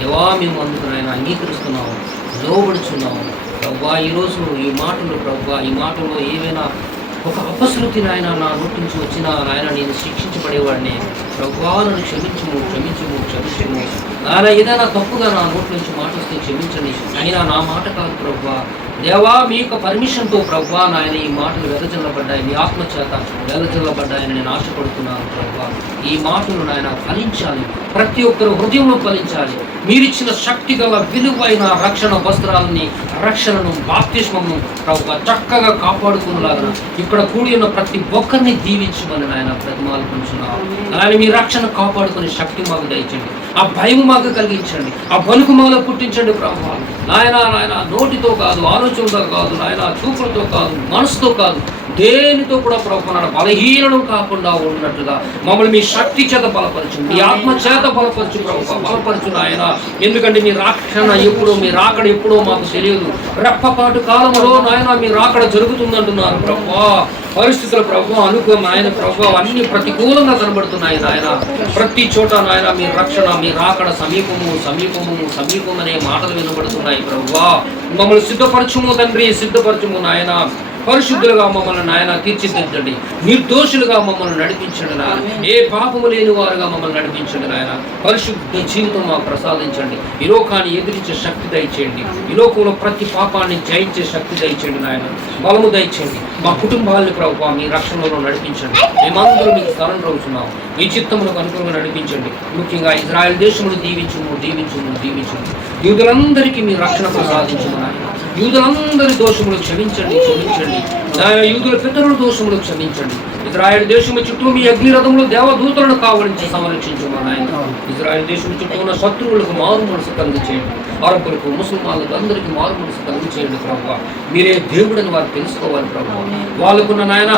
దేవా మేము అందుకు నాయన అంగీకరిస్తున్నాము, లోబడుచున్నాము ప్రవ్వా. ఈరోజు ఈ మాటలు ప్రవ్వా, ఈ మాటలో ఏమైనా ఒక అపశృతి నాయన నా నోటి నుంచి వచ్చిన నాయన నేను శిక్షించబడేవాడిని ప్రవ్వా. నన్ను క్షమించము నాయన. ఏదైనా తప్పుగా నా నోటి నుంచి మాట వస్తే క్షమించండి. అయినా నా మాట కాదు ప్రవ్వా. దేవా మీ యొక్క పర్మిషన్తో ప్రవ్వా నాయన ఈ మాటలు వెదజల్లబడ్డాయి, మీ ఆత్మచేత వెదజల్లబడ్డాయని నేను ఆశపడుతున్నాను ప్రవ్వా. ఈ మాటలు నాయన ఫలించాలి, ప్రతి ఒక్కరు హృదయంలో ఫలించాలి. మీరిచ్చిన శక్తి గల విలువైన రక్షణ వస్త్రాలని, రక్షణను, బాప్తిస్మము ప్రవ్వా చక్కగా కాపాడుకునేలాగా ఇక్కడ కూడి ఉన్న ప్రతి ఒక్కరిని దీవించమని నాయన ప్రతిమాలు పంచున్నాను. ఆయన మీ రక్షణ కాపాడుకునే శక్తి మాకు దయచండి, ఆ భయం మాకు కలిగించండి, ఆ వణుకు మాలో పుట్టించండి ప్రభు. నాయన నోటితో కాదు, ఆలోచనతో కాదు, నాయన చూపులతో కాదు, మనసుతో కాదు, దేనితో కూడా ప్రభు బలహీనను కాకుండా ఉన్నట్లుగా మమ్మల్ని మీ శక్తి చేత బలపరచు, మీ ఆత్మ చేత బలపరచు ప్రభు, బలపరచు నాయన. ఎందుకంటే మీ రక్షణ ఎప్పుడో, మీ రాకడ ఎప్పుడో మాకు తెలియదు. రెప్పపాటు కాలంలో నాయన మీ రాకడ జరుగుతుందంటున్నారు ప్రభు. పరిస్థితులు ప్రభు అనుకూలం నాయన ప్రభు అన్ని ప్రతికూలంగా కనబడుతున్నాయి నాయన. ప్రతి చోట నాయన మీ రక్షణ, మీ రాకడ సమీపము అనే మాటలు వినబడుతున్నాయి ప్రభు. మమ్మల్ని సిద్ధపరచుము తండ్రి, సిద్ధపరచుము నాయన. పరిశుద్ధులుగా మమ్మల్ని నాయన తీర్చిదిద్దండి, నిర్దోషులుగా మమ్మల్ని నడిపించండి నాయన. ఏ పాపము లేని వారుగా మమ్మల్ని నడిపించండి నాయన. పరిశుద్ధ జీవితం మాకు ప్రసాదించండి. ఈ లోకాన్ని ఎదిరించే శక్తి దయచేయండి, ఈ లోకంలో ప్రతి పాపాన్ని జయించే శక్తి దయచేయండి నాయన. బలము దయచేయండి. మా కుటుంబాలను ప్రభు మీ రక్షణలో నడిపించండి. మేమందరూ మీకు స్థలం రవుతున్నాం. మీ చిత్తములకు అనుకూలంగా నడిపించండి. ముఖ్యంగా ఇజ్రాయెల్ దేశమును దీవించుము. యూదులందరికీ మీ రక్షణ ప్రసాదించుము నాయన. యూదులందరి దోషములు క్షమించండి, యూదుల పితరుల దోషములు క్షమించండి. ఇజ్రాయెల్ దేశము చుట్టూ మీ అగ్నిరథంలో దేవదూతలను కావలించి సంరక్షించమని ఆయన. ఇజ్రాయెల్ దేశం చుట్టూ ఉన్న శత్రువులకు మారు మనసు కలిగి చేయండి. అరబ్బులకు, ముసల్మాన్లకు అందరికీ మారు మనసు కలిగి చేయండి ప్రభువా. మీరే దేవుడని వారు తెలుసుకోవాలి ప్రభువా. వాళ్ళకున్న నాయన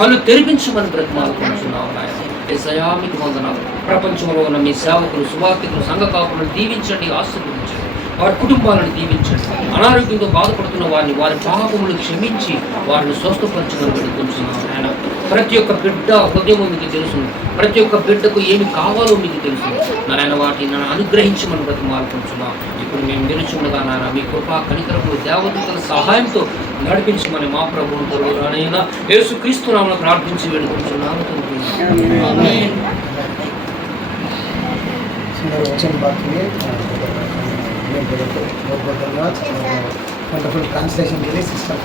కళ్ళు తెరిపించమని బ్రతిమాలుకుంటున్నావు నాయన. యేసయ్యా మీకు వందనాలు. ప్రపంచంలో ఉన్న మీ సేవకులు, సువార్తికులు, సంఘ కాపులను దీవించండి, ఆశీర్వదించండి. వారి కుటుంబాలను దీవించండి. అనారోగ్యంతో బాధపడుతున్న వారిని, వారి పాపములు క్షమించి వారిని స్వస్థపరచమని వేడుకుంటున్నాను ఆయన. ప్రతి ఒక్క బిడ్డ హృదయం మీకు తెలుసు, ప్రతి ఒక్క బిడ్డకు ఏమి కావాలో మీకు తెలుసు నాయన. వాటిని నన్ను అనుగ్రహించమని బ్రతిమాలుకుంటున్నాం. ఇప్పుడు మేము నిలుచుండగా నాయన మీ కృపా కనికరములు దేవదూతల సహాయంతో నడిపించమని మా ప్రభువును తరువునైనా యేసుక్రీస్తు నామమున ప్రార్థించి వేడుకుంటున్నాను తండ్రి. सुंदर वचन बात हुए बहुत बहुत धन्यवाद. वंडरफुल ट्रांसलेशन के लिए सिस्टर